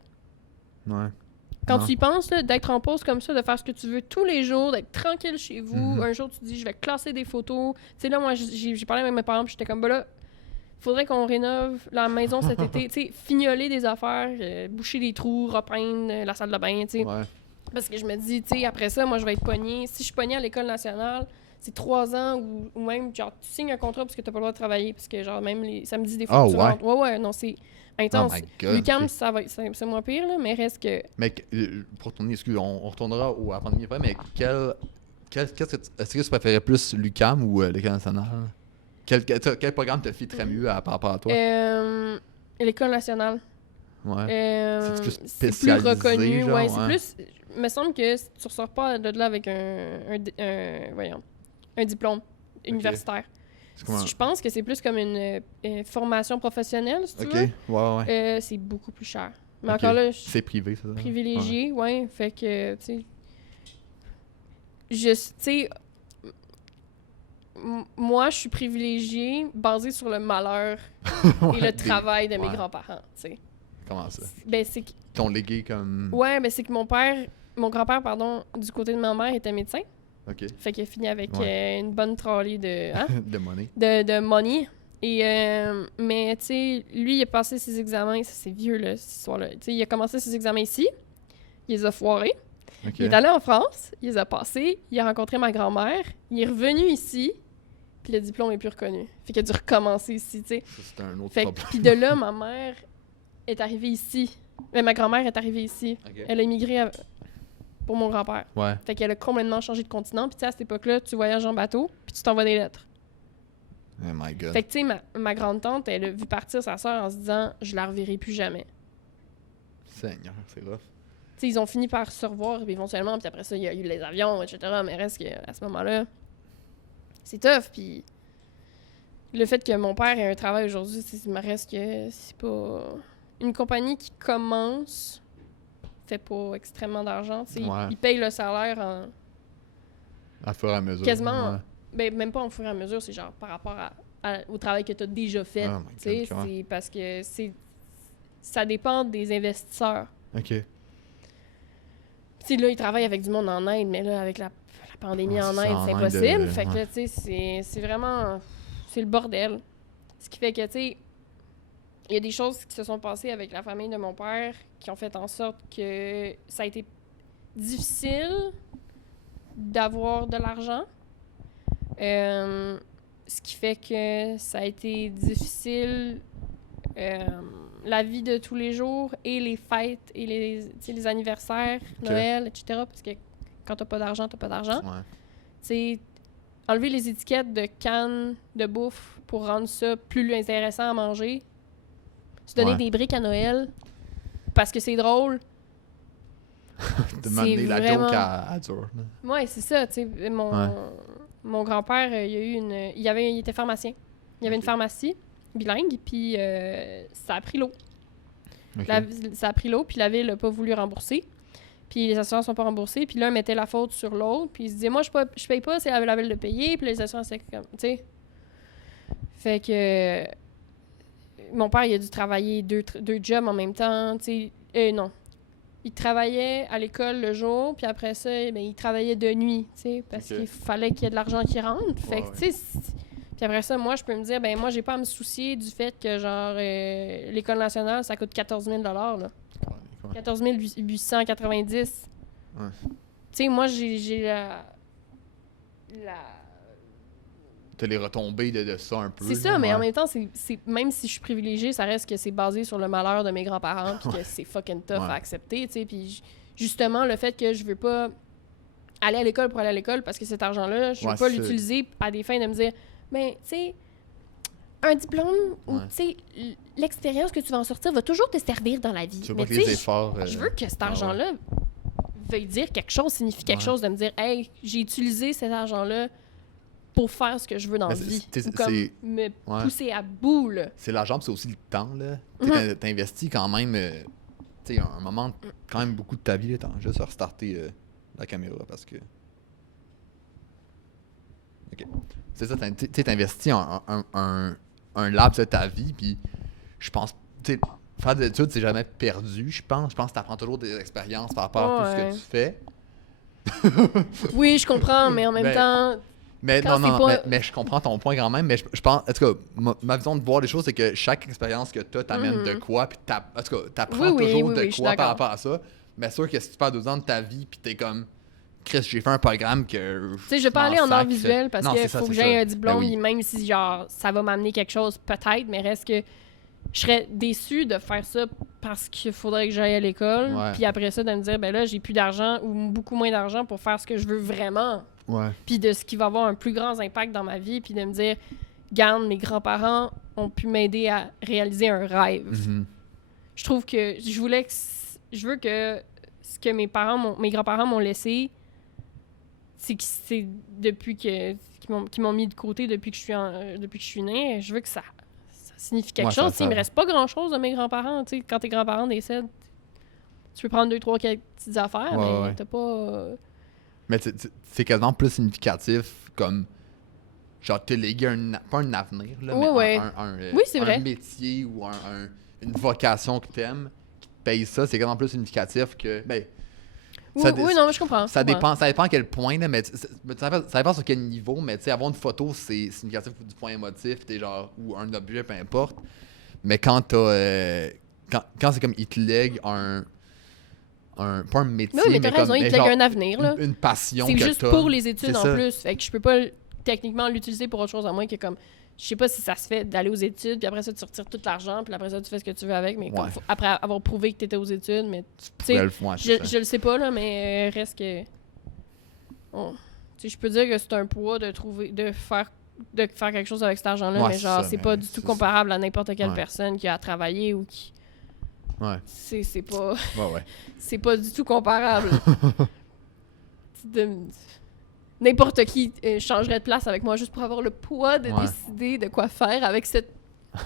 Quand tu y penses, là, d'être en pause comme ça, de faire ce que tu veux tous les jours, d'être tranquille chez vous, un jour tu te dis je vais classer des photos. Tu sais, là, moi, j'ai parlé avec mes parents, puis j'étais comme, bah là, faudrait qu'on rénove la maison cet été, tu sais, fignoler des affaires, boucher les trous, repeindre la salle de bain, tu sais. Parce que je me dis, tu sais, après ça, moi, je vais être pognée. Si je suis pognée à l'École nationale, c'est 3 ans ou même, genre, tu signes un contrat parce que t'as pas le droit de travailler, parce que, genre, même les samedis, des fois, tu rentres. Ouais, non, c'est intense. L'UQAM, c'est moins pire, là, mais reste que... Mais pour tourner, excuse, on retournera à la pandémie après, mais est-ce que tu préférais plus l'UQAM ou l'École nationale? Quel programme te fitterait mieux par rapport à toi? L'École nationale. C'est plus reconnu, genre, c'est plus... Il me semble que tu ressors pas de là avec un diplôme universitaire. Je pense que c'est plus comme une formation professionnelle, si tu veux. C'est beaucoup plus cher. Mais encore là, c'est privé, c'est ça? Privilégié, fait que, tu sais... Moi, je suis privilégiée basée sur le malheur et le travail de mes grands-parents, tu sais. Comment ça? Ben, c'est que... Ils t'ont légué comme... Ouais, ben c'est que mon grand-père, pardon, du côté de ma mère, était médecin. OK. Fait qu'il a fini avec une bonne trolley de... Hein? De money. De money. Et, mais, tu sais, lui, il a passé ses examens, ça c'est vieux, là, cette histoire-là. Tu sais, il a commencé ses examens ici, il les a foirés. OK. Il est allé en France, il les a passés, il a rencontré ma grand-mère, il est revenu ici, puis le diplôme est plus reconnu. Fait qu'il a dû recommencer ici, tu sais. Ça, c'est un autre Fait problème. puis de là, ma mère est arrivée ici. Mais ma grand-mère est arrivée ici. OK. Elle a immigré pour mon grand-père. Ouais. Fait qu'elle a complètement changé de continent. Puis tu sais, à cette époque-là, tu voyages en bateau, puis tu t'envoies des lettres. Oh my God. Fait que tu sais, ma grande-tante, elle a vu partir sa sœur en se disant « Je la reverrai plus jamais ». Seigneur, c'est rough. Tu sais, ils ont fini par se revoir éventuellement, puis après ça, il y a eu les avions, etc. Mais reste qu'à ce moment-là, c'est tough. Puis le fait que mon père ait un travail aujourd'hui, il me reste que c'est pas... Une compagnie qui commence fait pas extrêmement d'argent. Tu sais, il paye le salaire en... À fur et à mesure. Quasiment... Ben, même pas en fur et à mesure, c'est genre par rapport au travail que tu as déjà fait. Oh my Tu sais, God, c'est parce que ça dépend des investisseurs. OK. Tu sais, là, ils travaillent avec du monde en Inde, mais là, avec la pandémie en Inde, c'est impossible. Fait que là, tu sais, c'est vraiment... C'est le bordel. Ce qui fait que, tu sais, il y a des choses qui se sont passées avec la famille de mon père qui ont fait en sorte que ça a été difficile d'avoir de l'argent. Ce qui fait que ça a été difficile la vie de tous les jours et les fêtes et les anniversaires, Noël, etc. Parce que quand t'as pas d'argent, t'as pas d'argent. Ouais. Tu sais, enlever les étiquettes de cannes de bouffe pour rendre ça plus intéressant à manger. Se donner des briques à Noël parce que c'est drôle. De m'amener la vraiment... joke à dur. Ouais, c'est ça. Tu sais, mon grand-père, il était pharmacien. Il avait une pharmacie bilingue, puis ça a pris l'eau. Okay. Ça a pris l'eau, puis la ville n'a pas voulu rembourser. Puis les assurances sont pas remboursées, puis l'un mettait la faute sur l'autre, puis il se disait, moi, je paye pas, c'est la ville de payer, puis les assurances, c'est comme, tu sais. Fait que mon père, il a dû travailler deux jobs en même temps, tu sais. Non. Il travaillait à l'école le jour, puis après ça, ben, il travaillait de nuit, tu sais, parce qu'il fallait qu'il y ait de l'argent qui rentre. Fait que, tu sais, puis après ça, moi, je peux me dire, ben moi, j'ai pas à me soucier du fait que, genre, l'École nationale, ça coûte 14 000 là. 14 890. Ouais. Tu sais, moi, j'ai T'as les retombées de ça un peu. C'est ça, mais en même temps, même si je suis privilégiée, ça reste que c'est basé sur le malheur de mes grands-parents, puis que c'est fucking tough à accepter, tu sais. Puis justement, le fait que je veux pas aller à l'école pour aller à l'école, parce que cet argent-là, je veux pas l'utiliser à des fins de me dire, ben, tu sais, un diplôme ou, tu sais, l'expérience que tu vas en sortir va toujours te servir dans la vie. Tu veux mais pas que les efforts... je veux que cet argent-là veuille dire quelque chose, signifie quelque chose, de me dire, hey, j'ai utilisé cet argent-là pour faire ce que je veux dans la vie. Ou comme me pousser à bout, là. C'est l'argent, puis c'est aussi le temps, là. T'investis quand même, tu sais, un moment, quand même beaucoup de ta vie, là. T'as juste à restarter la caméra, parce que... OK. C'est ça, tu t'investis un laps de ta vie, puis je pense, tu sais, faire des études, c'est jamais perdu, je pense. Je pense que t'apprends toujours des expériences par rapport à tout ce que tu fais. Oui, je comprends, mais en même temps... Mais mais je comprends ton point quand même, mais je pense, en tout cas, ma vision de voir les choses, c'est que chaque expérience que tu as t'amène de quoi, puis en tout cas, t'apprends toujours de quoi par rapport à ça. Mais sûr que si tu perds 2 ans de ta vie, puis t'es comme, Chris, j'ai fait un programme que... Tu sais, je vais pas aller en art visuel parce qu'il faut que j'aie un diplôme, ben oui. même si, genre, ça va m'amener quelque chose, peut-être, mais reste que je serais déçue de faire ça parce qu'il faudrait que j'aille à l'école, puis après ça, de me dire, ben là, j'ai plus d'argent ou beaucoup moins d'argent pour faire ce que je veux vraiment. Puis de ce qui va avoir un plus grand impact dans ma vie, puis de me dire, garde, mes grands-parents ont pu m'aider à réaliser un rêve. Je trouve que je veux que ce que mes grands-parents m'ont laissé, c'est depuis qu'ils m'ont mis de côté depuis que je suis née. Je veux que ça signifie quelque chose. Il me reste pas grand-chose de mes grands-parents. T'sais, quand tes grands-parents décèdent, tu peux prendre 2, 3 quelques petites affaires, mais t'as pas... Mais c'est quasiment plus significatif, comme, genre, te léguer pas un avenir, là, mais oui, c'est vrai. un métier ou une vocation que t'aimes, qui te paye ça, c'est quand même plus significatif que... Ben, oui, non, je comprends. Ça dépend à quel point, là, mais ça dépend sur quel niveau, mais tu sais, avoir une photo, c'est significatif du point émotif, t'es genre, ou un objet, peu importe. Mais quand t'as... quand c'est comme, il te lègue pas un métier, mais t'as raison, il te lègue un avenir, là. Une passion que c'est t'as. juste pour les études en plus. Fait que je peux pas techniquement l'utiliser pour autre chose, à moins que comme... Je sais pas si ça se fait d'aller aux études, puis après ça, tu retires tout l'argent, puis après ça, tu fais ce que tu veux avec, mais comme après avoir prouvé que tu étais aux études, mais tu sais, je le sais pas, là, mais reste que... Tu sais, je peux dire que c'est un poids de faire quelque chose avec cet argent-là, mais genre, c'est pas du tout comparable à n'importe quelle personne qui a travaillé ou qui... Ouais. C'est pas... Ouais. C'est pas du tout comparable. N'importe qui changerait de place avec moi juste pour avoir le poids de décider de quoi faire avec cette...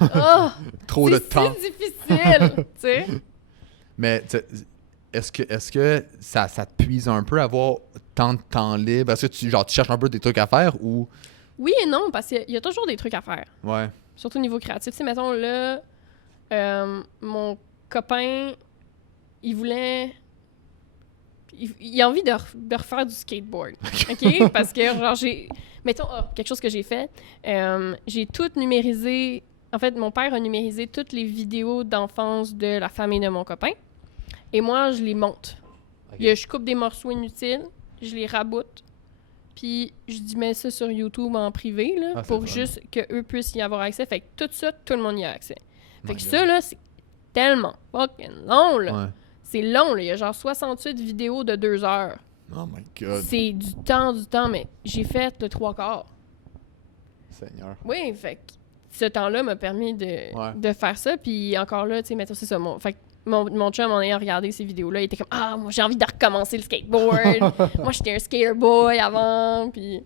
Oh! Trop de temps. C'est si difficile, tu sais. Mais est-ce que ça te puise un peu avoir tant de temps libre? Est-ce que tu cherches un peu des trucs à faire ou... Oui et non, parce qu'il y a toujours des trucs à faire. Ouais. Surtout au niveau créatif. Tu sais, mettons, là, mon copain, il voulait... Il a envie de refaire du skateboard, OK? Parce que, genre, mettons, quelque chose que j'ai fait, j'ai tout numérisé... En fait, mon père a numérisé toutes les vidéos d'enfance de la famille de mon copain. Et moi, je les monte. Okay. Je coupe des morceaux inutiles, je les raboute, puis je dis, mets ça sur YouTube en privé, là, pour juste qu'eux puissent y avoir accès. Fait que tout ça, tout le monde y a accès. Fait que ça, là, c'est tellement fucking long, là. Ouais. C'est long, là. Il y a genre 68 vidéos de 2 heures. Oh my God. C'est du temps, mais j'ai fait le 3/4. Seigneur. Oui, fait que ce temps-là m'a permis de faire ça. Puis encore là, tu sais, mettons, c'est ça. Fait que mon chum, en ayant regardé ces vidéos-là, il était comme « Ah, moi, j'ai envie de recommencer le skateboard. Moi, j'étais un skater boy avant. » Puis...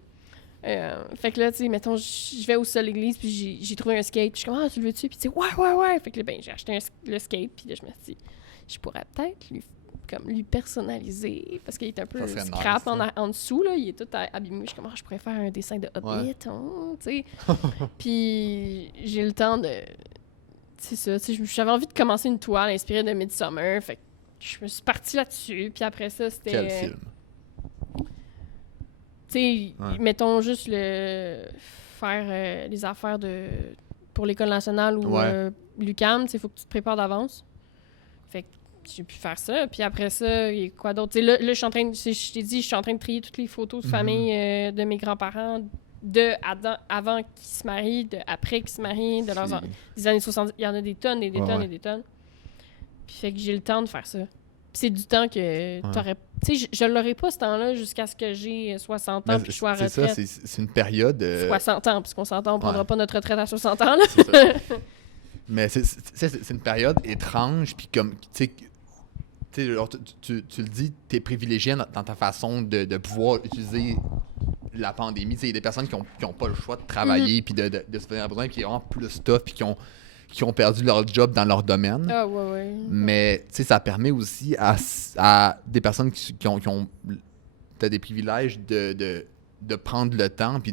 fait que là, tu sais, mettons, je vais au sol l'église, puis j'ai trouvé un skate. Puis je suis comme « Ah, tu le veux-tu? » Puis tu sais « Ouais. » Fait que là, ben, j'ai acheté le skate, puis là, je me suis dit « Je pourrais peut-être lui personnaliser. » Parce qu'il est un peu scrap en dessous, là. Il est tout abîmé. Je suis comme « Ah, je pourrais faire un dessin de Hobbit, tu sais. » Puis j'ai le temps de... C'est ça, tu sais, j'avais envie de commencer une toile inspirée de Midsommar, fait que je me suis partie là-dessus, puis après ça, c'était... Quel film? Tu sais, mettons juste faire les affaires pour l'École nationale ou l'UQAM, tu sais, il faut que tu te prépares d'avance. Fait que j'ai pu faire ça, puis après ça, il y a quoi d'autre? Tu sais, là, je suis en train de... Je t'ai dit, je suis en train de trier toutes les photos de famille de mes grands-parents, avant qu'ils se marient, après qu'ils se marient, de leurs des années 70. Il y en a des tonnes et des tonnes et des tonnes. Puis fait que j'ai le temps de faire ça. Puis c'est du temps que t'aurais... Tu sais, je l'aurais pas ce temps-là jusqu'à ce que j'ai 60 ans puis que je sois à retraite. C'est ça, c'est une période... 60 ans, puisqu'on s'entend, on prendra pas notre retraite à 60 ans, là. C'est ça. Mais c'est une période étrange, puis comme, tu sais, tu le dis, t'es privilégié dans ta façon de pouvoir utiliser la pandémie. Il y a des personnes qui ont pas le choix de travailler puis de se faire besoin, puis qui ont plus tough, puis qui ont perdu leur job dans leur domaine. Ah ouais. Mais ça permet aussi à des personnes qui ont peut-être des privilèges de prendre le temps, puis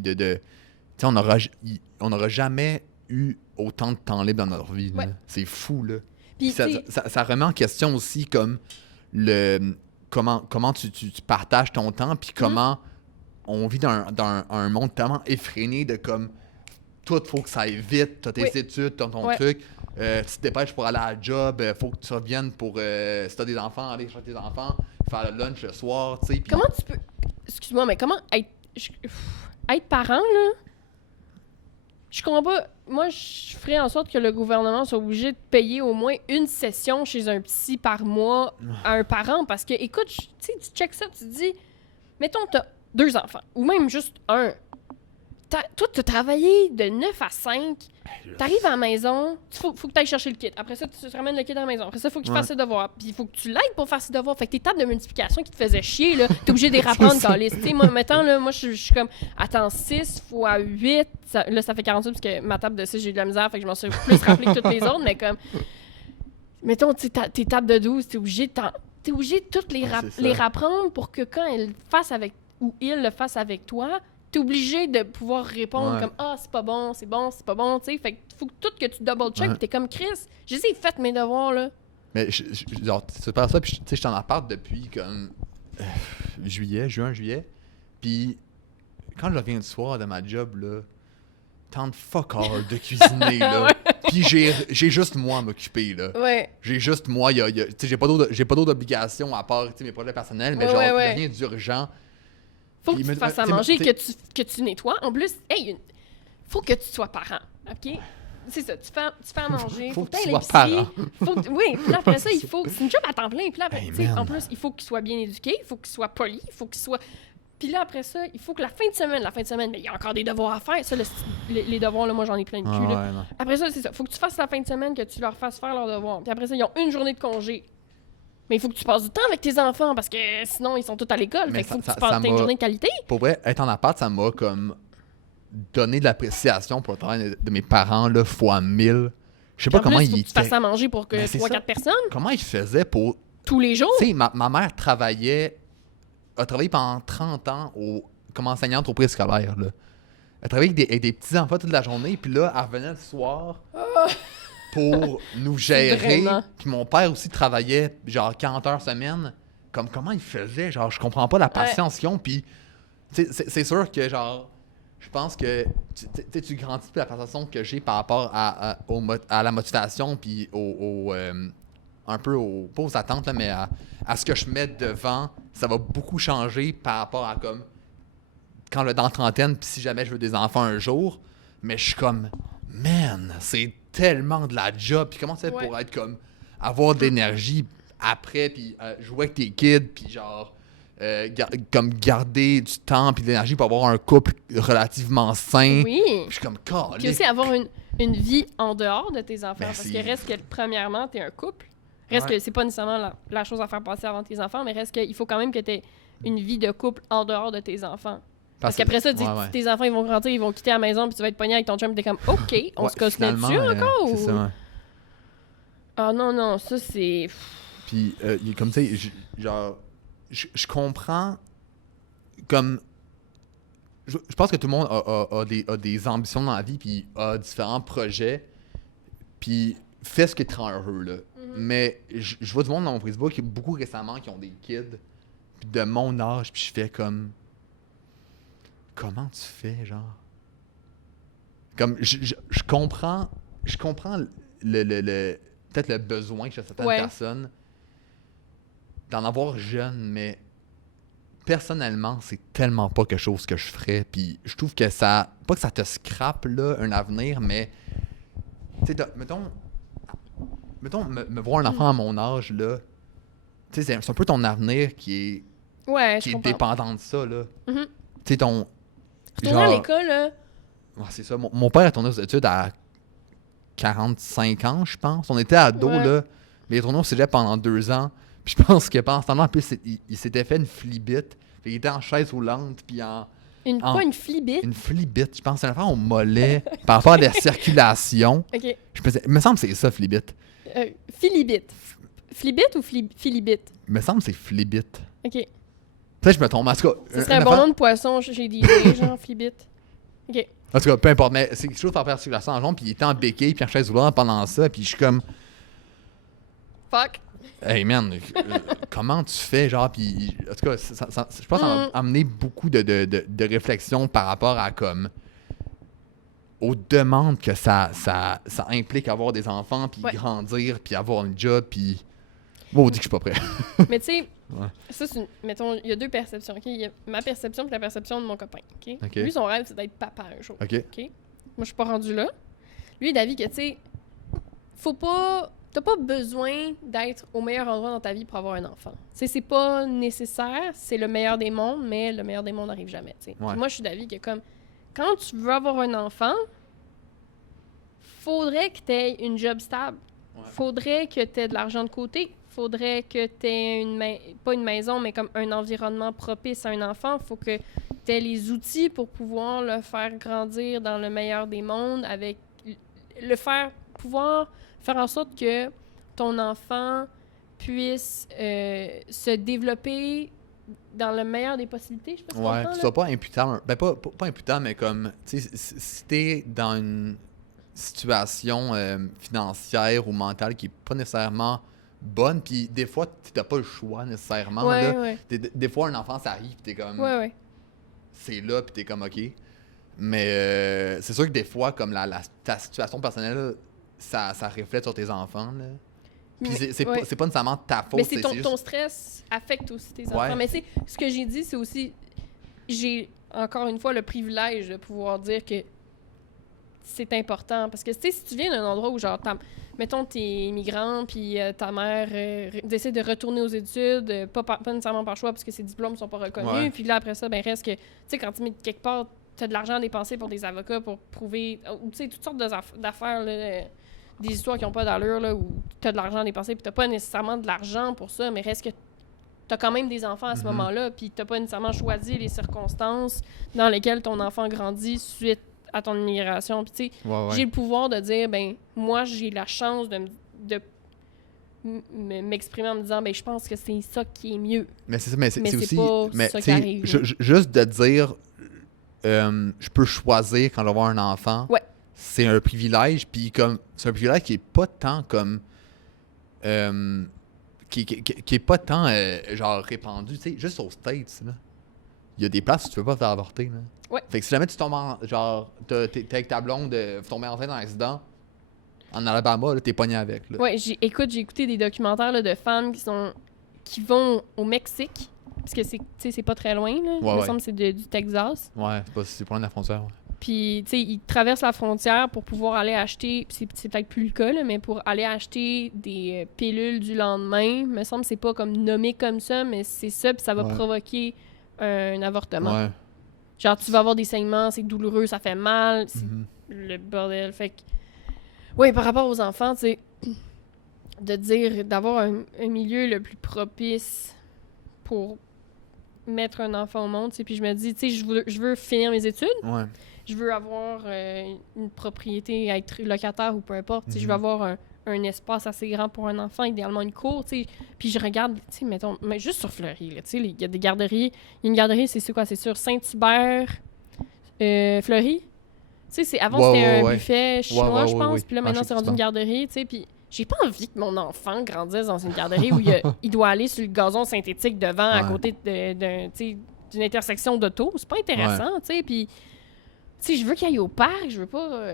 on n'aura jamais eu autant de temps libre dans notre vie. Ouais. C'est fou, là. Puis ça remet en question aussi comme comment tu partages ton temps, puis comment on vit dans un monde tellement effréné de comme tout, faut que ça aille vite, t'as tes études, t'as ton truc, tu te dépêches pour aller à la job, faut que tu reviennes pour, si t'as des enfants, aller chercher tes enfants, faire le lunch le soir, tu sais. Comment tu peux... Excuse-moi, mais comment être parent, là? Je comprends pas. Moi, je ferais en sorte que le gouvernement soit obligé de payer au moins une session chez un psy par mois à un parent, parce que, écoute, tu sais, tu checkes ça, tu te dis, mettons, t'as 2 enfants, ou même juste un. Toi, t'as travaillé de 9 à 5, t'arrives à la maison, faut que t'ailles chercher le kit. Après ça, tu te ramènes le kit à la maison. Après ça, faut que tu fasses ses devoirs. Puis il faut que tu l'aides pour faire ses devoirs. Fait que tes tables de multiplication qui te faisaient chier, là, t'es obligé de les rapprendre dans la liste. Moi, mettons, là, moi, je suis comme, attends, 6 fois 8, ça fait 48, parce que ma table de 6, j'ai eu de la misère, fait que je m'en suis plus rappelé que toutes les autres, mais comme, mettons, tes tables de 12, t'es obligé de toutes les rapprendre pour que quand elle fasse avec, ou il le fasse avec toi, t'es obligé de pouvoir répondre comme « Ah, c'est pas bon, c'est bon, c'est pas bon », tu sais. Fait que faut que tout que tu double-check, pis t'es comme « Chris, j'ai fait mes devoirs, là. » Mais genre, c'est pas ça, puis tu sais, je t'en apparte depuis comme juin, juillet. Puis quand je reviens du soir de ma job, là, tant de fuck all de cuisiner, là. Puis j'ai juste moi à m'occuper, là. Ouais. J'ai juste moi, tu sais, j'ai pas d'autres obligations à part, tu sais, mes projets personnels, mais genre, rien d'urgent. Faut que tu te fasses à manger, que tu nettoies. En plus, faut que tu sois parent, OK? C'est ça, tu fais à manger, faut que tu sois parent. Oui, puis là, après ça, il faut... C'est une job à temps plein. Puis là, en plus, il faut qu'il soit bien éduqué, il faut qu'il soit poli, il faut qu'il soit... Puis là, après ça, il faut que la fin de semaine, mais il y a encore des devoirs à faire. Ça, les devoirs, là, moi, j'en ai plein de cul. Là. Après ça, c'est ça. Faut que tu fasses la fin de semaine, que tu leur fasses faire leurs devoirs. Puis après ça, ils ont une journée de congé. Mais il faut que tu passes du temps avec tes enfants, parce que sinon, ils sont tous à l'école. Fait qu'il faut que tu passes une journée de qualité. Pour vrai, être en appart, ça m'a comme donné de l'appréciation pour le travail de mes parents, là, fois 1000. Je sais pas comment ils étaient. Tu fasses à manger pour que 3-4 personnes. Comment ils faisaient pour... Tous les jours? Tu sais, ma mère a travaillé pendant 30 ans comme enseignante au préscolaire, là. Elle travaillait avec des petits-enfants toute la journée, puis là, elle revenait le soir pour nous gérer. Puis mon père aussi travaillait, genre, 40 heures semaine. Comment il faisait? Genre, je comprends pas la patience qu'ils ont, puis c'est sûr que, genre, je pense que tu grandis plus la façon que j'ai par rapport à la motivation, puis un peu pas aux attentes, là, mais à ce que je mets devant, ça va beaucoup changer par rapport à comme quand dans la trentaine, puis si jamais je veux des enfants un jour, mais je suis comme, man, c'est tellement de la job, puis comment tu fais pour être comme, avoir de l'énergie après, puis jouer avec tes kids, puis genre, comme garder du temps, puis de l'énergie pour avoir un couple relativement sain. Oui. Je suis comme, calé. Puis aussi avoir une vie en dehors de tes enfants, parce que reste que, premièrement, t'es un couple. Reste que c'est pas nécessairement la chose à faire passer avant tes enfants, mais reste qu'il faut quand même que tu aies une vie de couple en dehors de tes enfants. Parce qu'après ça, tes enfants, ils vont grandir, ils vont quitter la maison, puis tu vas être pogné avec ton chum, puis t'es comme, OK, on se casse là-dessus encore? C'est ça, Ah non, ça c'est... Puis, comme tu sais, genre, je comprends, comme... Je pense que tout le monde a des ambitions dans la vie, puis a différents projets, puis fait ce qui te rend heureux, là. Mais je vois du monde dans mon Facebook, beaucoup récemment, qui ont des kids, puis de mon âge, puis je fais comme... Comment tu fais, genre? Comme, je comprends peut-être le besoin chez certaines personnes d'en avoir jeune, mais personnellement, c'est tellement pas quelque chose que je ferais, puis je trouve que ça... Pas que ça te scrape, là, un avenir, mais... Tu sais, mettons me voir un enfant à mon âge, là, tu sais, c'est un peu ton avenir qui est dépendant de ça, là. Tu sais, ton... Retourner à l'école, là. Ouais, c'est ça. Mon père est retourné aux études à 45 ans, je pense. On était ados, là, mais il est retourné au cégep pendant 2 ans. Puis je pense que pendant ce temps-là, en plus, il s'était fait une flibite. Il était en chaise roulante, puis une flibite? Une flibite, je pense. C'est une affaire au mollet par rapport à la circulation. OK. Il me semble que c'est ça, flibite. Filibite. Flibite ou filibite? Il me semble que c'est flibite. OK. Peut-être que je me trompe. En tout cas, ce serait un bon nom de poisson, j'ai dit, genre flibite. OK. En tout cas, peu importe, mais c'est quelque chose par rapport à la circulation en jaune, puis il était en béquille, puis en chaise roulante pendant ça, puis je suis comme... Fuck. Hey man, comment tu fais, genre, puis en tout cas, je pense que ça m'a amené beaucoup de réflexion par rapport à comme aux demandes que ça implique avoir des enfants, puis grandir, puis avoir un job, puis on dit que je suis pas prêt. Mais tu sais, ça c'est mettons, il y a 2 perceptions, OK? Il y a ma perception et la perception de mon copain, OK? Lui, son rêve, c'est d'être papa un jour, OK? Moi, je suis pas rendue là. Lui, il est d'avis que, tu sais, t'as pas besoin d'être au meilleur endroit dans ta vie pour avoir un enfant. Tu sais, c'est pas nécessaire, c'est le meilleur des mondes, mais le meilleur des mondes n'arrive jamais, tu sais. Moi, je suis d'avis que comme, quand tu veux avoir un enfant, faudrait que t'aies une job stable. Faudrait que t'aies de l'argent de côté. Faudrait que t'aies pas une maison, mais comme un environnement propice à un enfant. Faut que t'aies les outils pour pouvoir le faire grandir dans le meilleur des mondes, avec pouvoir faire en sorte que ton enfant puisse se développer dans le meilleur des possibilités, je sais pas si Ouais, que tu sois pas imputant. Ben, pas imputant, mais comme, tu sais, si t'es dans une situation financière ou mentale qui est pas nécessairement bonne, puis des fois, t'as pas le choix nécessairement, ouais, là. ouais. Des fois, un enfant, ça arrive, pis t'es comme... Ouais, ouais. C'est là, puis t'es comme, OK. Mais c'est sûr que des fois, comme ta situation personnelle, ça reflète sur tes enfants, là. Puis c'est pas nécessairement ta faute. Mais c'est juste... ton stress affecte aussi tes enfants. Ouais. Mais tu sais, ce que j'ai dit, c'est aussi... J'ai, encore une fois, le privilège de pouvoir dire que c'est important. Parce que, tu sais, si tu viens d'un endroit où, genre, mettons, t'es immigrante, puis ta mère décide de retourner aux études, pas nécessairement par choix, parce que ses diplômes sont pas reconnus. Ouais. Puis là, après ça, ben reste que... Tu sais, quand tu mets quelque part, t'as de l'argent à dépenser pour des avocats pour prouver... Ou, tu sais, toutes sortes d'affaires, là... Des histoires qui n'ont pas d'allure, là, où t'as de l'argent à dépenser, puis t'as pas nécessairement de l'argent pour ça, mais reste que t'as quand même des enfants à ce moment-là, puis t'as pas nécessairement choisi les circonstances dans lesquelles ton enfant grandit suite à ton immigration. Puis tu sais, j'ai le pouvoir de dire, ben moi, j'ai la chance de m'exprimer en me disant, ben je pense que c'est ça qui est mieux. Mais c'est ça, mais c'est aussi... pas mais ça qui arrive. Juste de dire, je peux choisir quand je vais avoir un enfant. Ouais. C'est un privilège, puis comme c'est un privilège qui est pas tant comme qui est pas tant genre répandu, tu sais, juste aux States là. Il y a des places où tu peux pas te faire avorter là. Ouais. Fait que si jamais tu tombes genre t'es avec ta blonde, vous tombez enceinte dans un accident en Alabama, là, t'es pogné avec là. Ouais, j'ai écouté des documentaires là, de femmes qui vont au Mexique, parce que c'est pas très loin là. Il me semble que c'est du Texas. Ouais, c'est pas loin de la frontière. Ouais. Puis, tu sais, ils traversent la frontière pour pouvoir aller acheter, c'est peut-être plus le cas, là, mais pour aller acheter des pilules du lendemain. Me semble que c'est pas comme nommé comme ça, mais c'est ça, puis ça va provoquer un avortement. Ouais. Genre, tu vas avoir des saignements, c'est douloureux, ça fait mal, c'est le bordel. Fait que, oui, par rapport aux enfants, tu sais, de dire, d'avoir un milieu le plus propice pour mettre un enfant au monde, tu sais, puis je me dis, tu sais, je veux finir mes études. Ouais. Je veux avoir une propriété, être locataire ou peu importe. Je veux avoir un espace assez grand pour un enfant, idéalement une cour. T'sais. Puis je regarde, mettons, mais juste sur Fleury, il y a des garderies. Il y a une garderie, c'est quoi? C'est sur Saint-Hubert, Fleury. Avant, c'était un buffet chinois, je pense. Puis là, maintenant, c'est rendu une garderie. Puis j'ai pas envie que mon enfant grandisse dans une garderie où il doit aller sur le gazon synthétique devant, à côté d'une intersection d'auto. C'est pas intéressant, Puis... Tu sais, je veux qu'il aille au parc, je veux pas...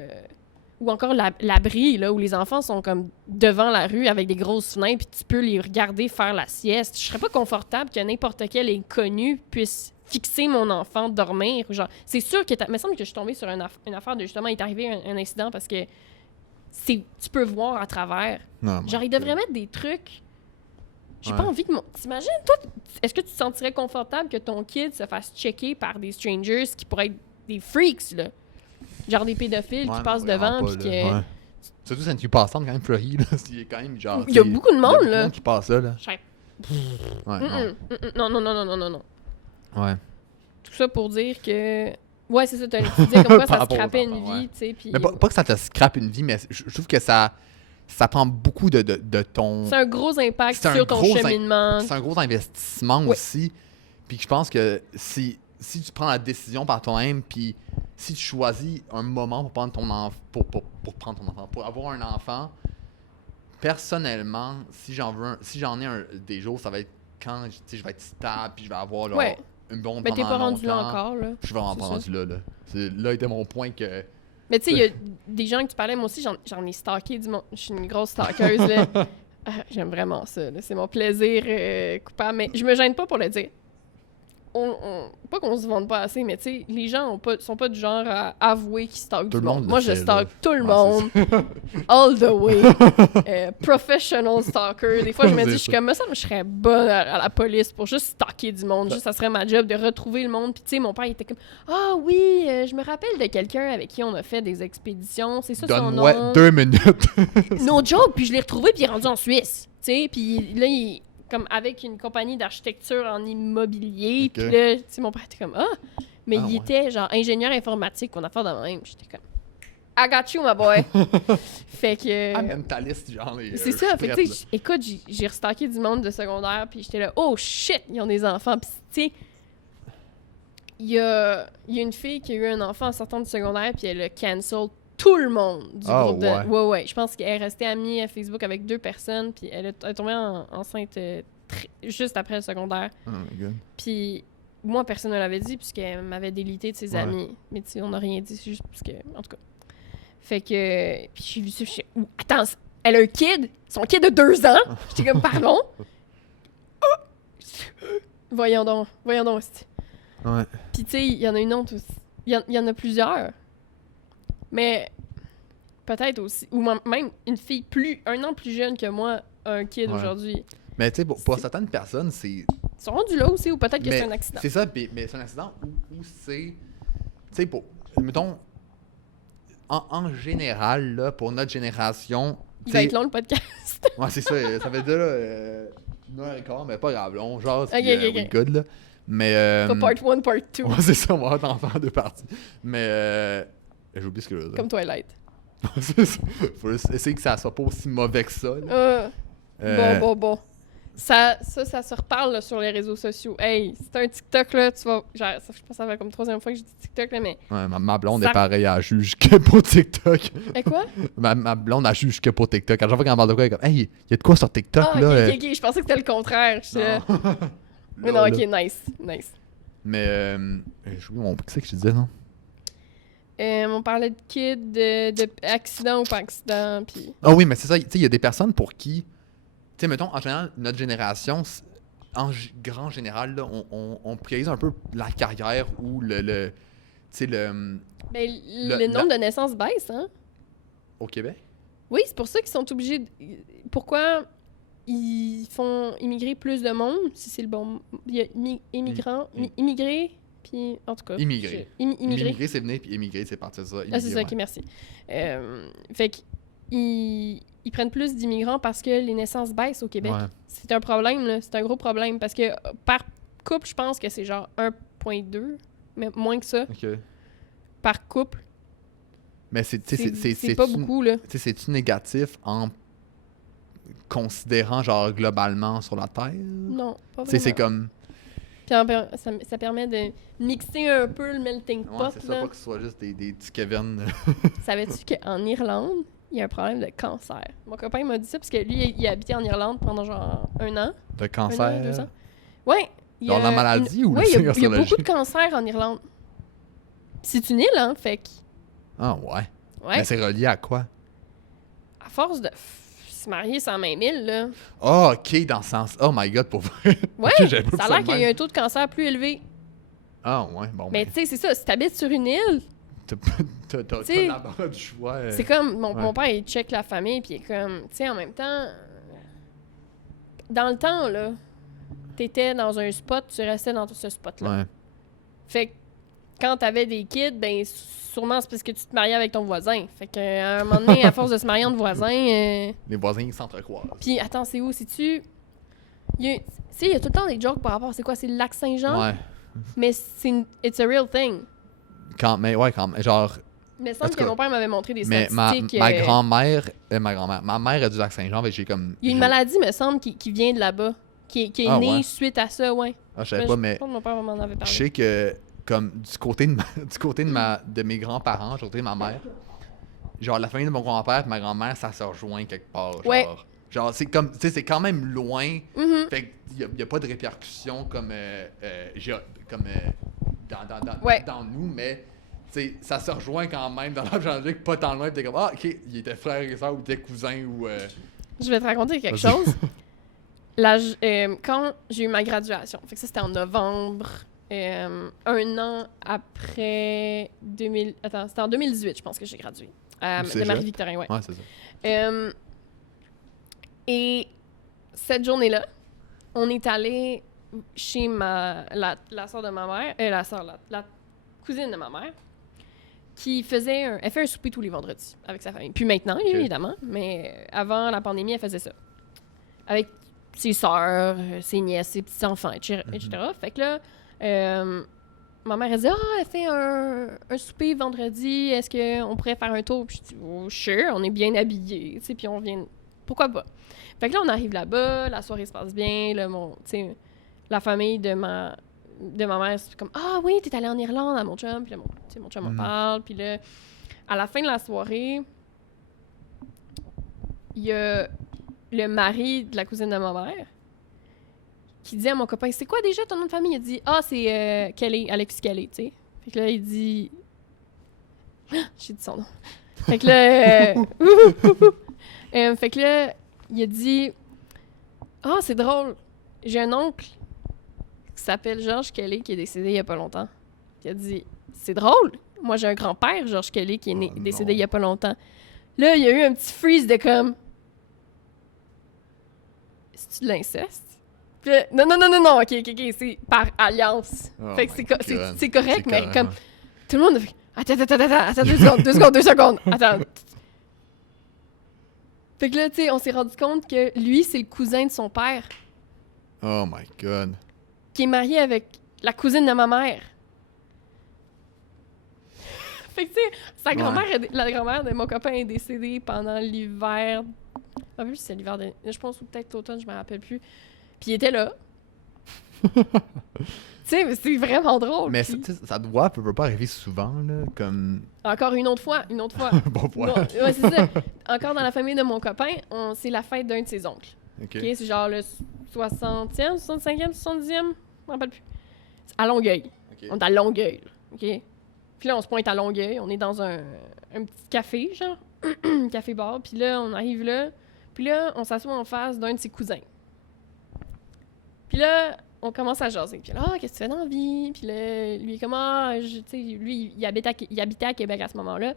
Ou encore l'abri, là, où les enfants sont comme devant la rue avec des grosses fenêtres, puis tu peux les regarder faire la sieste. Je serais pas confortable que n'importe quel inconnu puisse fixer mon enfant, dormir. Genre, c'est sûr que... Il me semble que je suis tombée sur une affaire de, justement, il est arrivé un incident parce que tu peux voir à travers. Non, genre, ils devraient mettre des trucs... J'ai pas envie que T'imagines, toi, est-ce que tu te sentirais confortable que ton kid se fasse checker par des strangers qui pourraient être des freaks, là. Genre des pédophiles qui passent devant, puis que... Ouais. Surtout, ça ne passe quand même Fleury, là. Il y a quand même, genre... Il y a beaucoup de monde, là. Il y a beaucoup de monde qui passe là, là. Non. Ouais. Tout ça pour dire que... Ouais, c'est ça, t'as dit comme quoi ça scrapait une vie, tu sais, puis... Mais pas que ça te scrape une vie, mais je trouve que ça prend beaucoup de ton... C'est un gros impact sur ton cheminement. C'est un gros investissement aussi. Puis je pense que si tu prends la décision par toi-même, puis si tu choisis un moment pour prendre ton enfant, pour avoir un enfant, personnellement, si j'en ai des jours, ça va être quand je vais être stable, puis je vais avoir genre, une bonne mais t'es pas rendu là encore, là. Je suis vraiment pas rendu là. Là était mon point que... Mais tu sais, il y a des gens que tu parlais, moi aussi, j'en ai stalké du monde. Je suis une grosse stalkeuse, là. J'aime vraiment ça, là. C'est mon plaisir coupable, mais je me gêne pas pour le dire. Pas qu'on se vende pas assez, mais tu sais, les gens sont pas du genre à avouer qu'ils stalkent du monde. Moi, je stalk tout le monde. All the way. Professional stalker. Des fois, je me dis, je suis comme ça, mais je serais bonne à la police pour juste stalker du monde. Juste, ça serait ma job de retrouver le monde. Puis tu sais, mon père, il était comme, ah oui, je me rappelle de quelqu'un avec qui on a fait des expéditions. C'est ça son nom. Donne-moi 2 minutes. No joke. Puis je l'ai retrouvé, puis il est rendu en Suisse. Tu sais, puis là, il comme avec une compagnie d'architecture en immobilier. Puis là, tu sais, mon père était comme, ah! Mais il était genre ingénieur informatique, on a fait de même. J'étais comme, I got you, my boy. Fait que... mentaliste, genre, les... C'est ça, fait que, tu sais, écoute, j'ai restocké du monde de secondaire, puis j'étais là, oh shit, ils ont des enfants. Puis, tu sais, il y a une fille qui a eu un enfant en sortant du secondaire, puis elle a cancel tout le monde du groupe de... Ouais. Je pense qu'elle est restée amie à Facebook avec 2 personnes, puis elle est tombée enceinte juste après le secondaire. Oh my God. Puis moi, personne ne l'avait dit, puisqu'elle m'avait délité de ses amis. Mais tu sais, on n'a rien dit, c'est juste parce que... En tout cas. Fait que... Puis j'ai vu ça, je suis... Attends, elle a un kid? Son kid de 2 ans? J'étais comme, pardon? Voyons donc, c'est... Ouais. Puis tu sais, il y en a une autre aussi. Il y en a plusieurs. Mais peut-être aussi... Ou même une fille 1 an plus jeune que moi a un kid aujourd'hui. Mais tu sais, pour certaines personnes, c'est... Ils sont rendus là aussi, ou peut-être que c'est un accident. C'est ça, mais c'est un accident ou c'est... Tu sais, mettons... En général, là, pour notre génération... Il va être long, le podcast. Ouais, c'est ça. Ça fait déjà 1h15, mais pas grave. Là, on jase, OK. Good, là. Mais... Pas part 1, part 2. Ouais, c'est ça, on va en faire 2 parties. Mais... J'ai oublié ce que je veux dire. Comme Twilight. C'est ça. Faut essayer que ça soit pas aussi mauvais que ça. Là. Bon. Ça se reparle là, sur les réseaux sociaux. Hey, c'est un TikTok, là, tu vas... Genre, je pense que ça fait comme 3e fois que je dis TikTok, là, mais... Ouais, ma blonde est pareille, elle juge que pour TikTok. Et quoi? ma blonde, elle juge que pour TikTok. À chaque fois qu'elle parle de quoi, elle est comme « Hey, il y a de quoi sur TikTok, là? » OK, je pensais que c'était le contraire. Mais non, OK, nice. Mais, je oublie qu'est-ce que je disais, non? On parlait de kids, de accident ou pas accident, puis... Ah oui, mais c'est ça, tu sais, il y a des personnes pour qui... Tu sais, mettons, en général, notre génération, en grand général, là, on priorise un peu la carrière ou le tu sais, le... Ben, le nombre de naissances baisse, hein? Au Québec? Oui, c'est pour ça qu'ils sont obligés de... Pourquoi ils font immigrer plus de monde, si c'est le bon... Il y a immigrés, puis en tout cas... Immigrer. Immigrer, c'est venir, puis émigrer, c'est partir de ça. Ah, c'est ça, OK, merci. Fait qu'ils prennent plus d'immigrants parce que les naissances baissent au Québec. Ouais. C'est un problème, là. C'est un gros problème, parce que par couple, je pense que c'est genre 1,2, mais moins que ça. OK. Par couple. Mais c'est pas beaucoup, là. C'est-tu négatif en considérant, genre, globalement sur la Terre? Non, pas vraiment. C'est comme... Puis ça permet de mixer un peu le melting pot. Ouais, c'est ça, pas que ce soit juste des petits Kevin. Savais-tu qu'en Irlande, il y a un problème de cancer? Mon copain m'a dit ça parce que lui, il a habité en Irlande pendant genre 1 an. De cancer? 1 an, 2 ans. Ouais. Dans la maladie ou il y a beaucoup de cancers en Irlande. C'est une île, hein, fait que... Ah ouais. Ouais. Mais c'est relié à quoi? À force de se marier sans même île, là. Oh, OK, dans ce sens. Oh my God, pour vrai. Ouais, Okay, ça a l'air qu'il y a un taux de cancer plus élevé. Ah ouais, bon. Mais tu sais, c'est ça, si t'habites sur une île... T'as d'abord du choix. C'est comme, mon père, il check la famille, puis il est comme, tu sais, en même temps... Dans le temps, là, t'étais dans un spot, tu restais dans ce spot-là. Ouais. Fait que quand t'avais des kids, ben sûrement c'est parce que tu te mariais avec ton voisin. Fait qu'à un moment donné, à force de se marier entre voisins... Les voisins, ils s'entrecroisent. Puis attends, c'est où? C'est-tu... Il y a tout le temps des jokes par rapport à c'est quoi? C'est le lac Saint-Jean? Ouais. Mais it's a real thing. Quand même, genre... Mais il semble que mon père m'avait montré des mais statistiques... ma grand-mère... ma mère a du lac Saint-Jean, mais j'ai comme... Il y a une maladie, me semble, qui vient de là-bas. Qui est née suite à ça, ouais. Ah, je savais pas, mais... Mon père m'en avait parlé. Je sais que, comme, du côté de mes grands-parents, du côté de ma mère, genre, la famille de mon grand-père et ma grand-mère, ça se rejoint quelque part, ouais. Genre, c'est comme, tu sais, c'est quand même loin. Mm-hmm. Fait qu'il n'y a pas de répercussions comme dans nous, mais tu sais, ça se rejoint quand même dans la généalogie, pas tant loin. T'es comme, ah, OK, il était frère et soeur ou t'es cousin ou... Je vais te raconter quelque chose. Quand j'ai eu ma graduation, fait que ça, c'était en novembre, 1 an après 2000... Attends, c'était en 2018, je pense que j'ai gradué. De Marie-Victorin, ouais. Ouais, c'est ça. Et cette journée-là, on est allé chez la sœur de ma mère, la cousine de ma mère, qui elle fait un souper tous les vendredis avec sa famille. Puis maintenant, évidemment, mais avant la pandémie, elle faisait ça. Avec ses sœurs, ses nièces, ses petits-enfants, etc. Fait que là, ma mère, elle dit « Ah, elle fait un souper vendredi, est-ce qu'on pourrait faire un tour? » Puis je dis « Oh, sure, on est bien habillés, tu sais, puis on vient... Pourquoi pas? » Fait que là, on arrive là-bas, la soirée se passe bien, là, tu sais, la famille de ma mère, c'est comme « Ah oui, t'es allée en Irlande à mon chum. » Puis là, mon chum en parle, puis là, à la fin de la soirée, il y a le mari de la cousine de ma mère qui dit à mon copain, c'est quoi déjà ton nom de famille? Il a dit, c'est Kelly, Alexis Kelly, tu sais. Fait que là, il dit... J'ai dit son nom. Fait que là... fait que là, il a dit, c'est drôle, j'ai un oncle qui s'appelle Georges Kelly qui est décédé il y a pas longtemps. Il a dit, c'est drôle, moi j'ai un grand-père, Georges Kelly, qui est décédé il y a pas longtemps. Là, il y a eu un petit freeze de comme... C'est-tu de l'inceste? Non, ok, c'est par alliance. Fait que c'est correct, mais comme... Tout le monde a fait... Attends, 2 secondes. Attends. Fait que là, tu sais, on s'est rendu compte que lui, c'est le cousin de son père. Oh my God. Qui est marié avec la cousine de ma mère. Fait que, tu sais, la grand-mère de mon copain est décédée pendant l'hiver... Je ne sais pas si c'est l'hiver de... Je pense ou peut-être l'automne, je me rappelle plus. Puis il était là. Tu sais, c'est vraiment drôle. Mais ça peut pas arriver souvent, là, comme... Encore une autre fois. Bon point. Ouais, c'est ça. Encore dans la famille de mon copain, c'est la fête d'un de ses oncles. OK. C'est genre le 60e, 65e, 70e, je me rappelle plus. C'est à Longueuil. Okay. On est à Longueuil, OK? Puis là, on se pointe à Longueuil. On est dans un petit café, genre. Café-bar. Puis là, on arrive là. Puis là, on s'assoit en face d'un de ses cousins. Puis là, on commence à jaser. Puis là, qu'est-ce que tu fais dans la vie? Puis là, lui, tu sais, lui, il habitait à Québec à ce moment-là.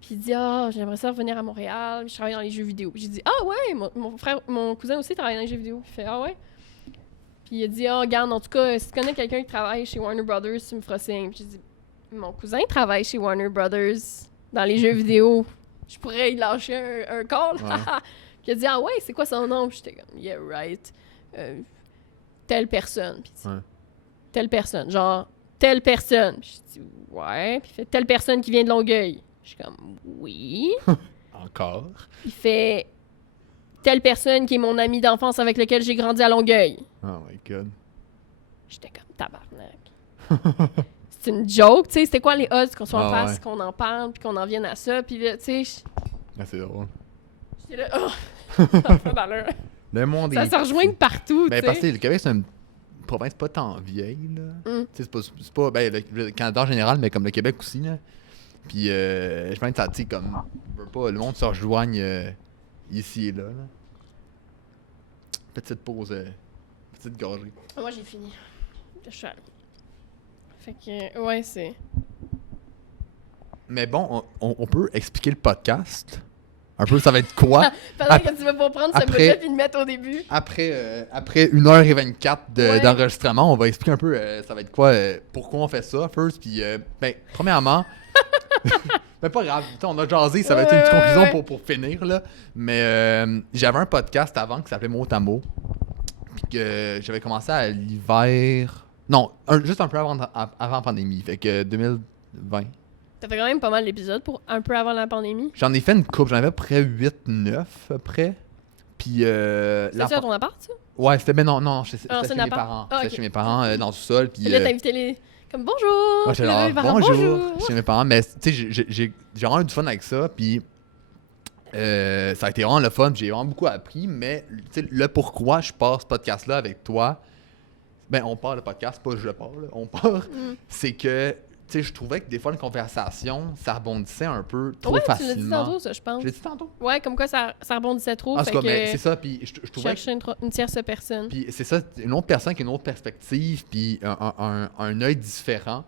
Puis il dit, j'aimerais ça revenir à Montréal. Puis je travaille dans les jeux vidéo. Puis j'ai dit, ouais, mon cousin aussi travaille dans les jeux vidéo. Puis il fait, ouais. Puis il a dit, regarde, en tout cas, si tu connais quelqu'un qui travaille chez Warner Brothers, tu me feras signe. Puis j'ai dit, mon cousin travaille chez Warner Brothers dans les jeux vidéo. Je pourrais y lâcher un call. Ouais. Puis il a dit, ouais, c'est quoi son nom? Puis j'étais comme, yeah, right. Telle personne. Puis telle personne. Genre, telle personne. Puis je dis, ouais. Puis il fait, telle personne qui vient de Longueuil. Je suis comme, oui. Encore? Il fait, telle personne qui est mon ami d'enfance avec lequel j'ai grandi à Longueuil. Oh my God. J'étais comme, tabarnak. C'est une joke, tu sais. C'était quoi les odds qu'on soit en face, qu'on en parle, puis qu'on en vienne à ça. Puis là, tu sais... c'est drôle. J'étais là, ça fait d'allure. Le monde ça se rejoint partout, tu sais. Parce que le Québec, c'est une province pas tant vieille, là. C'est pas le Canada en général, mais comme le Québec aussi, là. Puis, je pense que ça, tu sais, comme, le monde se rejoigne ici et là. Petite pause, petite gorgée. Moi, j'ai fini. Je suis allée. Fait que, ouais, c'est... Mais bon, on peut expliquer le podcast. Un peu, ça va être quoi? Pendant que tu vas pas prendre ce bout-là et le mettre au début. Après 1h24 d'enregistrement, on va expliquer un peu ça va être quoi, pourquoi on fait ça, first. Puis, premièrement, mais pas grave, on a jasé, ça va être une petite conclusion pour finir, là. Mais j'avais un podcast avant qui s'appelait Mot à Mot. Puis que j'avais commencé à l'hiver... Non, juste un peu avant la pandémie, fait que 2020. T'as fait quand même pas mal d'épisodes pour un peu avant la pandémie. J'en ai fait une couple, j'en avais à peu près 8-9 après. Puis c'était à ton appart, ça? Ouais, c'était non, c'était chez mes parents. C'était chez mes parents dans le sous-sol. Puis là, t'as invité les... Comme bonjour! Ouais, bonjour! Chez mes parents, mais tu sais, j'ai vraiment eu du fun avec ça. Puis ça a été vraiment le fun. J'ai vraiment beaucoup appris. Mais tu sais, le pourquoi je pars ce podcast-là avec toi, ben on part le podcast, pas je pars, là, on part. C'est que... Tu sais, je trouvais que des fois, une conversation, ça rebondissait un peu trop facilement. Tu l'as dit tantôt, ça, je pense. Je l'ai dit tantôt? Ouais, comme quoi ça rebondissait trop. En tout cas, mais c'est ça, puis je trouvais... Chercher une tierce personne. Puis c'est ça, une autre personne qui a une autre perspective, puis un œil différent.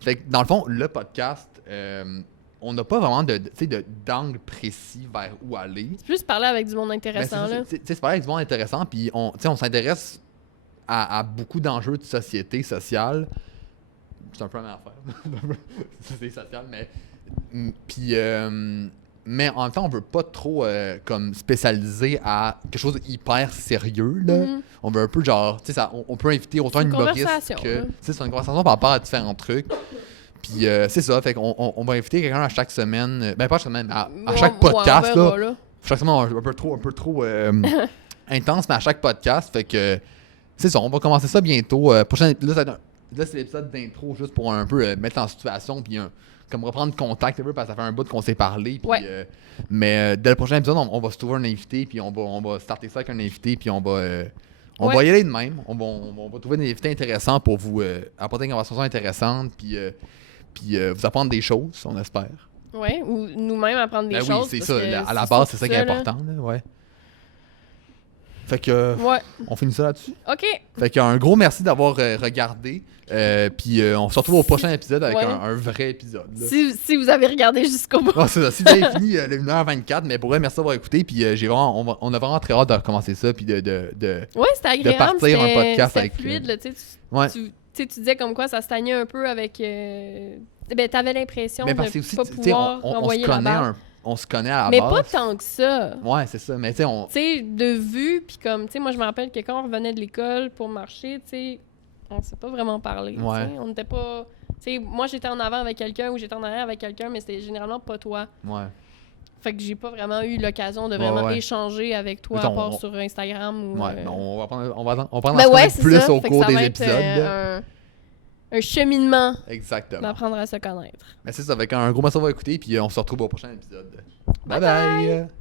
Fait que, dans le fond, le podcast, on n'a pas vraiment d'angle précis vers où aller. C'est plus parler avec du monde intéressant, là. C'est parler avec du monde intéressant, puis on s'intéresse à beaucoup d'enjeux de société sociale. C'est un peu la même affaire. C'est social, mais... Puis... mais en même temps, on veut pas trop comme spécialiser à quelque chose de hyper sérieux, là. On veut un peu genre, tu sais, on peut inviter autant une humoriste que... C'est une conversation par rapport à différents trucs. Puis c'est ça, fait qu'on va inviter quelqu'un à chaque semaine, ben pas chaque semaine, à chaque podcast, là. Chaque semaine, un peu trop intense, mais à chaque podcast, fait que c'est ça, on va commencer ça bientôt. Là, c'est l'épisode d'intro, juste pour un peu mettre en situation, puis comme reprendre contact un peu, parce que ça fait un bout qu'on s'est parlé. Puis, mais dès le prochain épisode, on va se trouver un invité, puis on va starter ça avec un invité, puis on va y aller de même. On va trouver des invités intéressants pour vous apporter une conversation intéressante, puis vous apprendre des choses, on espère. Oui, ou nous-mêmes apprendre des choses. Oui, c'est ça. À la base, c'est ça qui est important. Là, ouais. Fait que on finit ça là-dessus. OK. Fait qu'un gros merci d'avoir regardé. Puis on se retrouve au prochain épisode avec un vrai épisode. Si vous avez regardé jusqu'au bout. C'est ça. Si vous avez fini le 1h24, mais pour vrai, merci d'avoir écouté. Puis on a vraiment très hâte de recommencer ça. Puis c'était agréable. De partir un podcast avec. Fluide, là, tu disais comme quoi ça stagnait un peu avec. T'avais l'impression de pas pouvoir envoyer la balle. On se connaît à la base. Mais pas tant que ça. Ouais, c'est ça. Mais tu sais, de vue, puis comme, tu sais, moi, je me rappelle que quand on revenait de l'école pour marcher, tu sais, on s'est pas vraiment parlé. Ouais. On n'était pas... Tu sais, moi, j'étais en avant avec quelqu'un ou j'étais en arrière avec quelqu'un, mais c'était généralement pas toi. Ouais. Fait que j'ai pas vraiment eu l'occasion de vraiment échanger avec toi, à part sur Instagram ou... Ouais, on va prendre plus au cours des épisodes. Un cheminement. Exactement. D'apprendre à se connaître. Mais c'est ça, avec un gros morceau à écouter, puis on se retrouve au prochain épisode. Bye bye!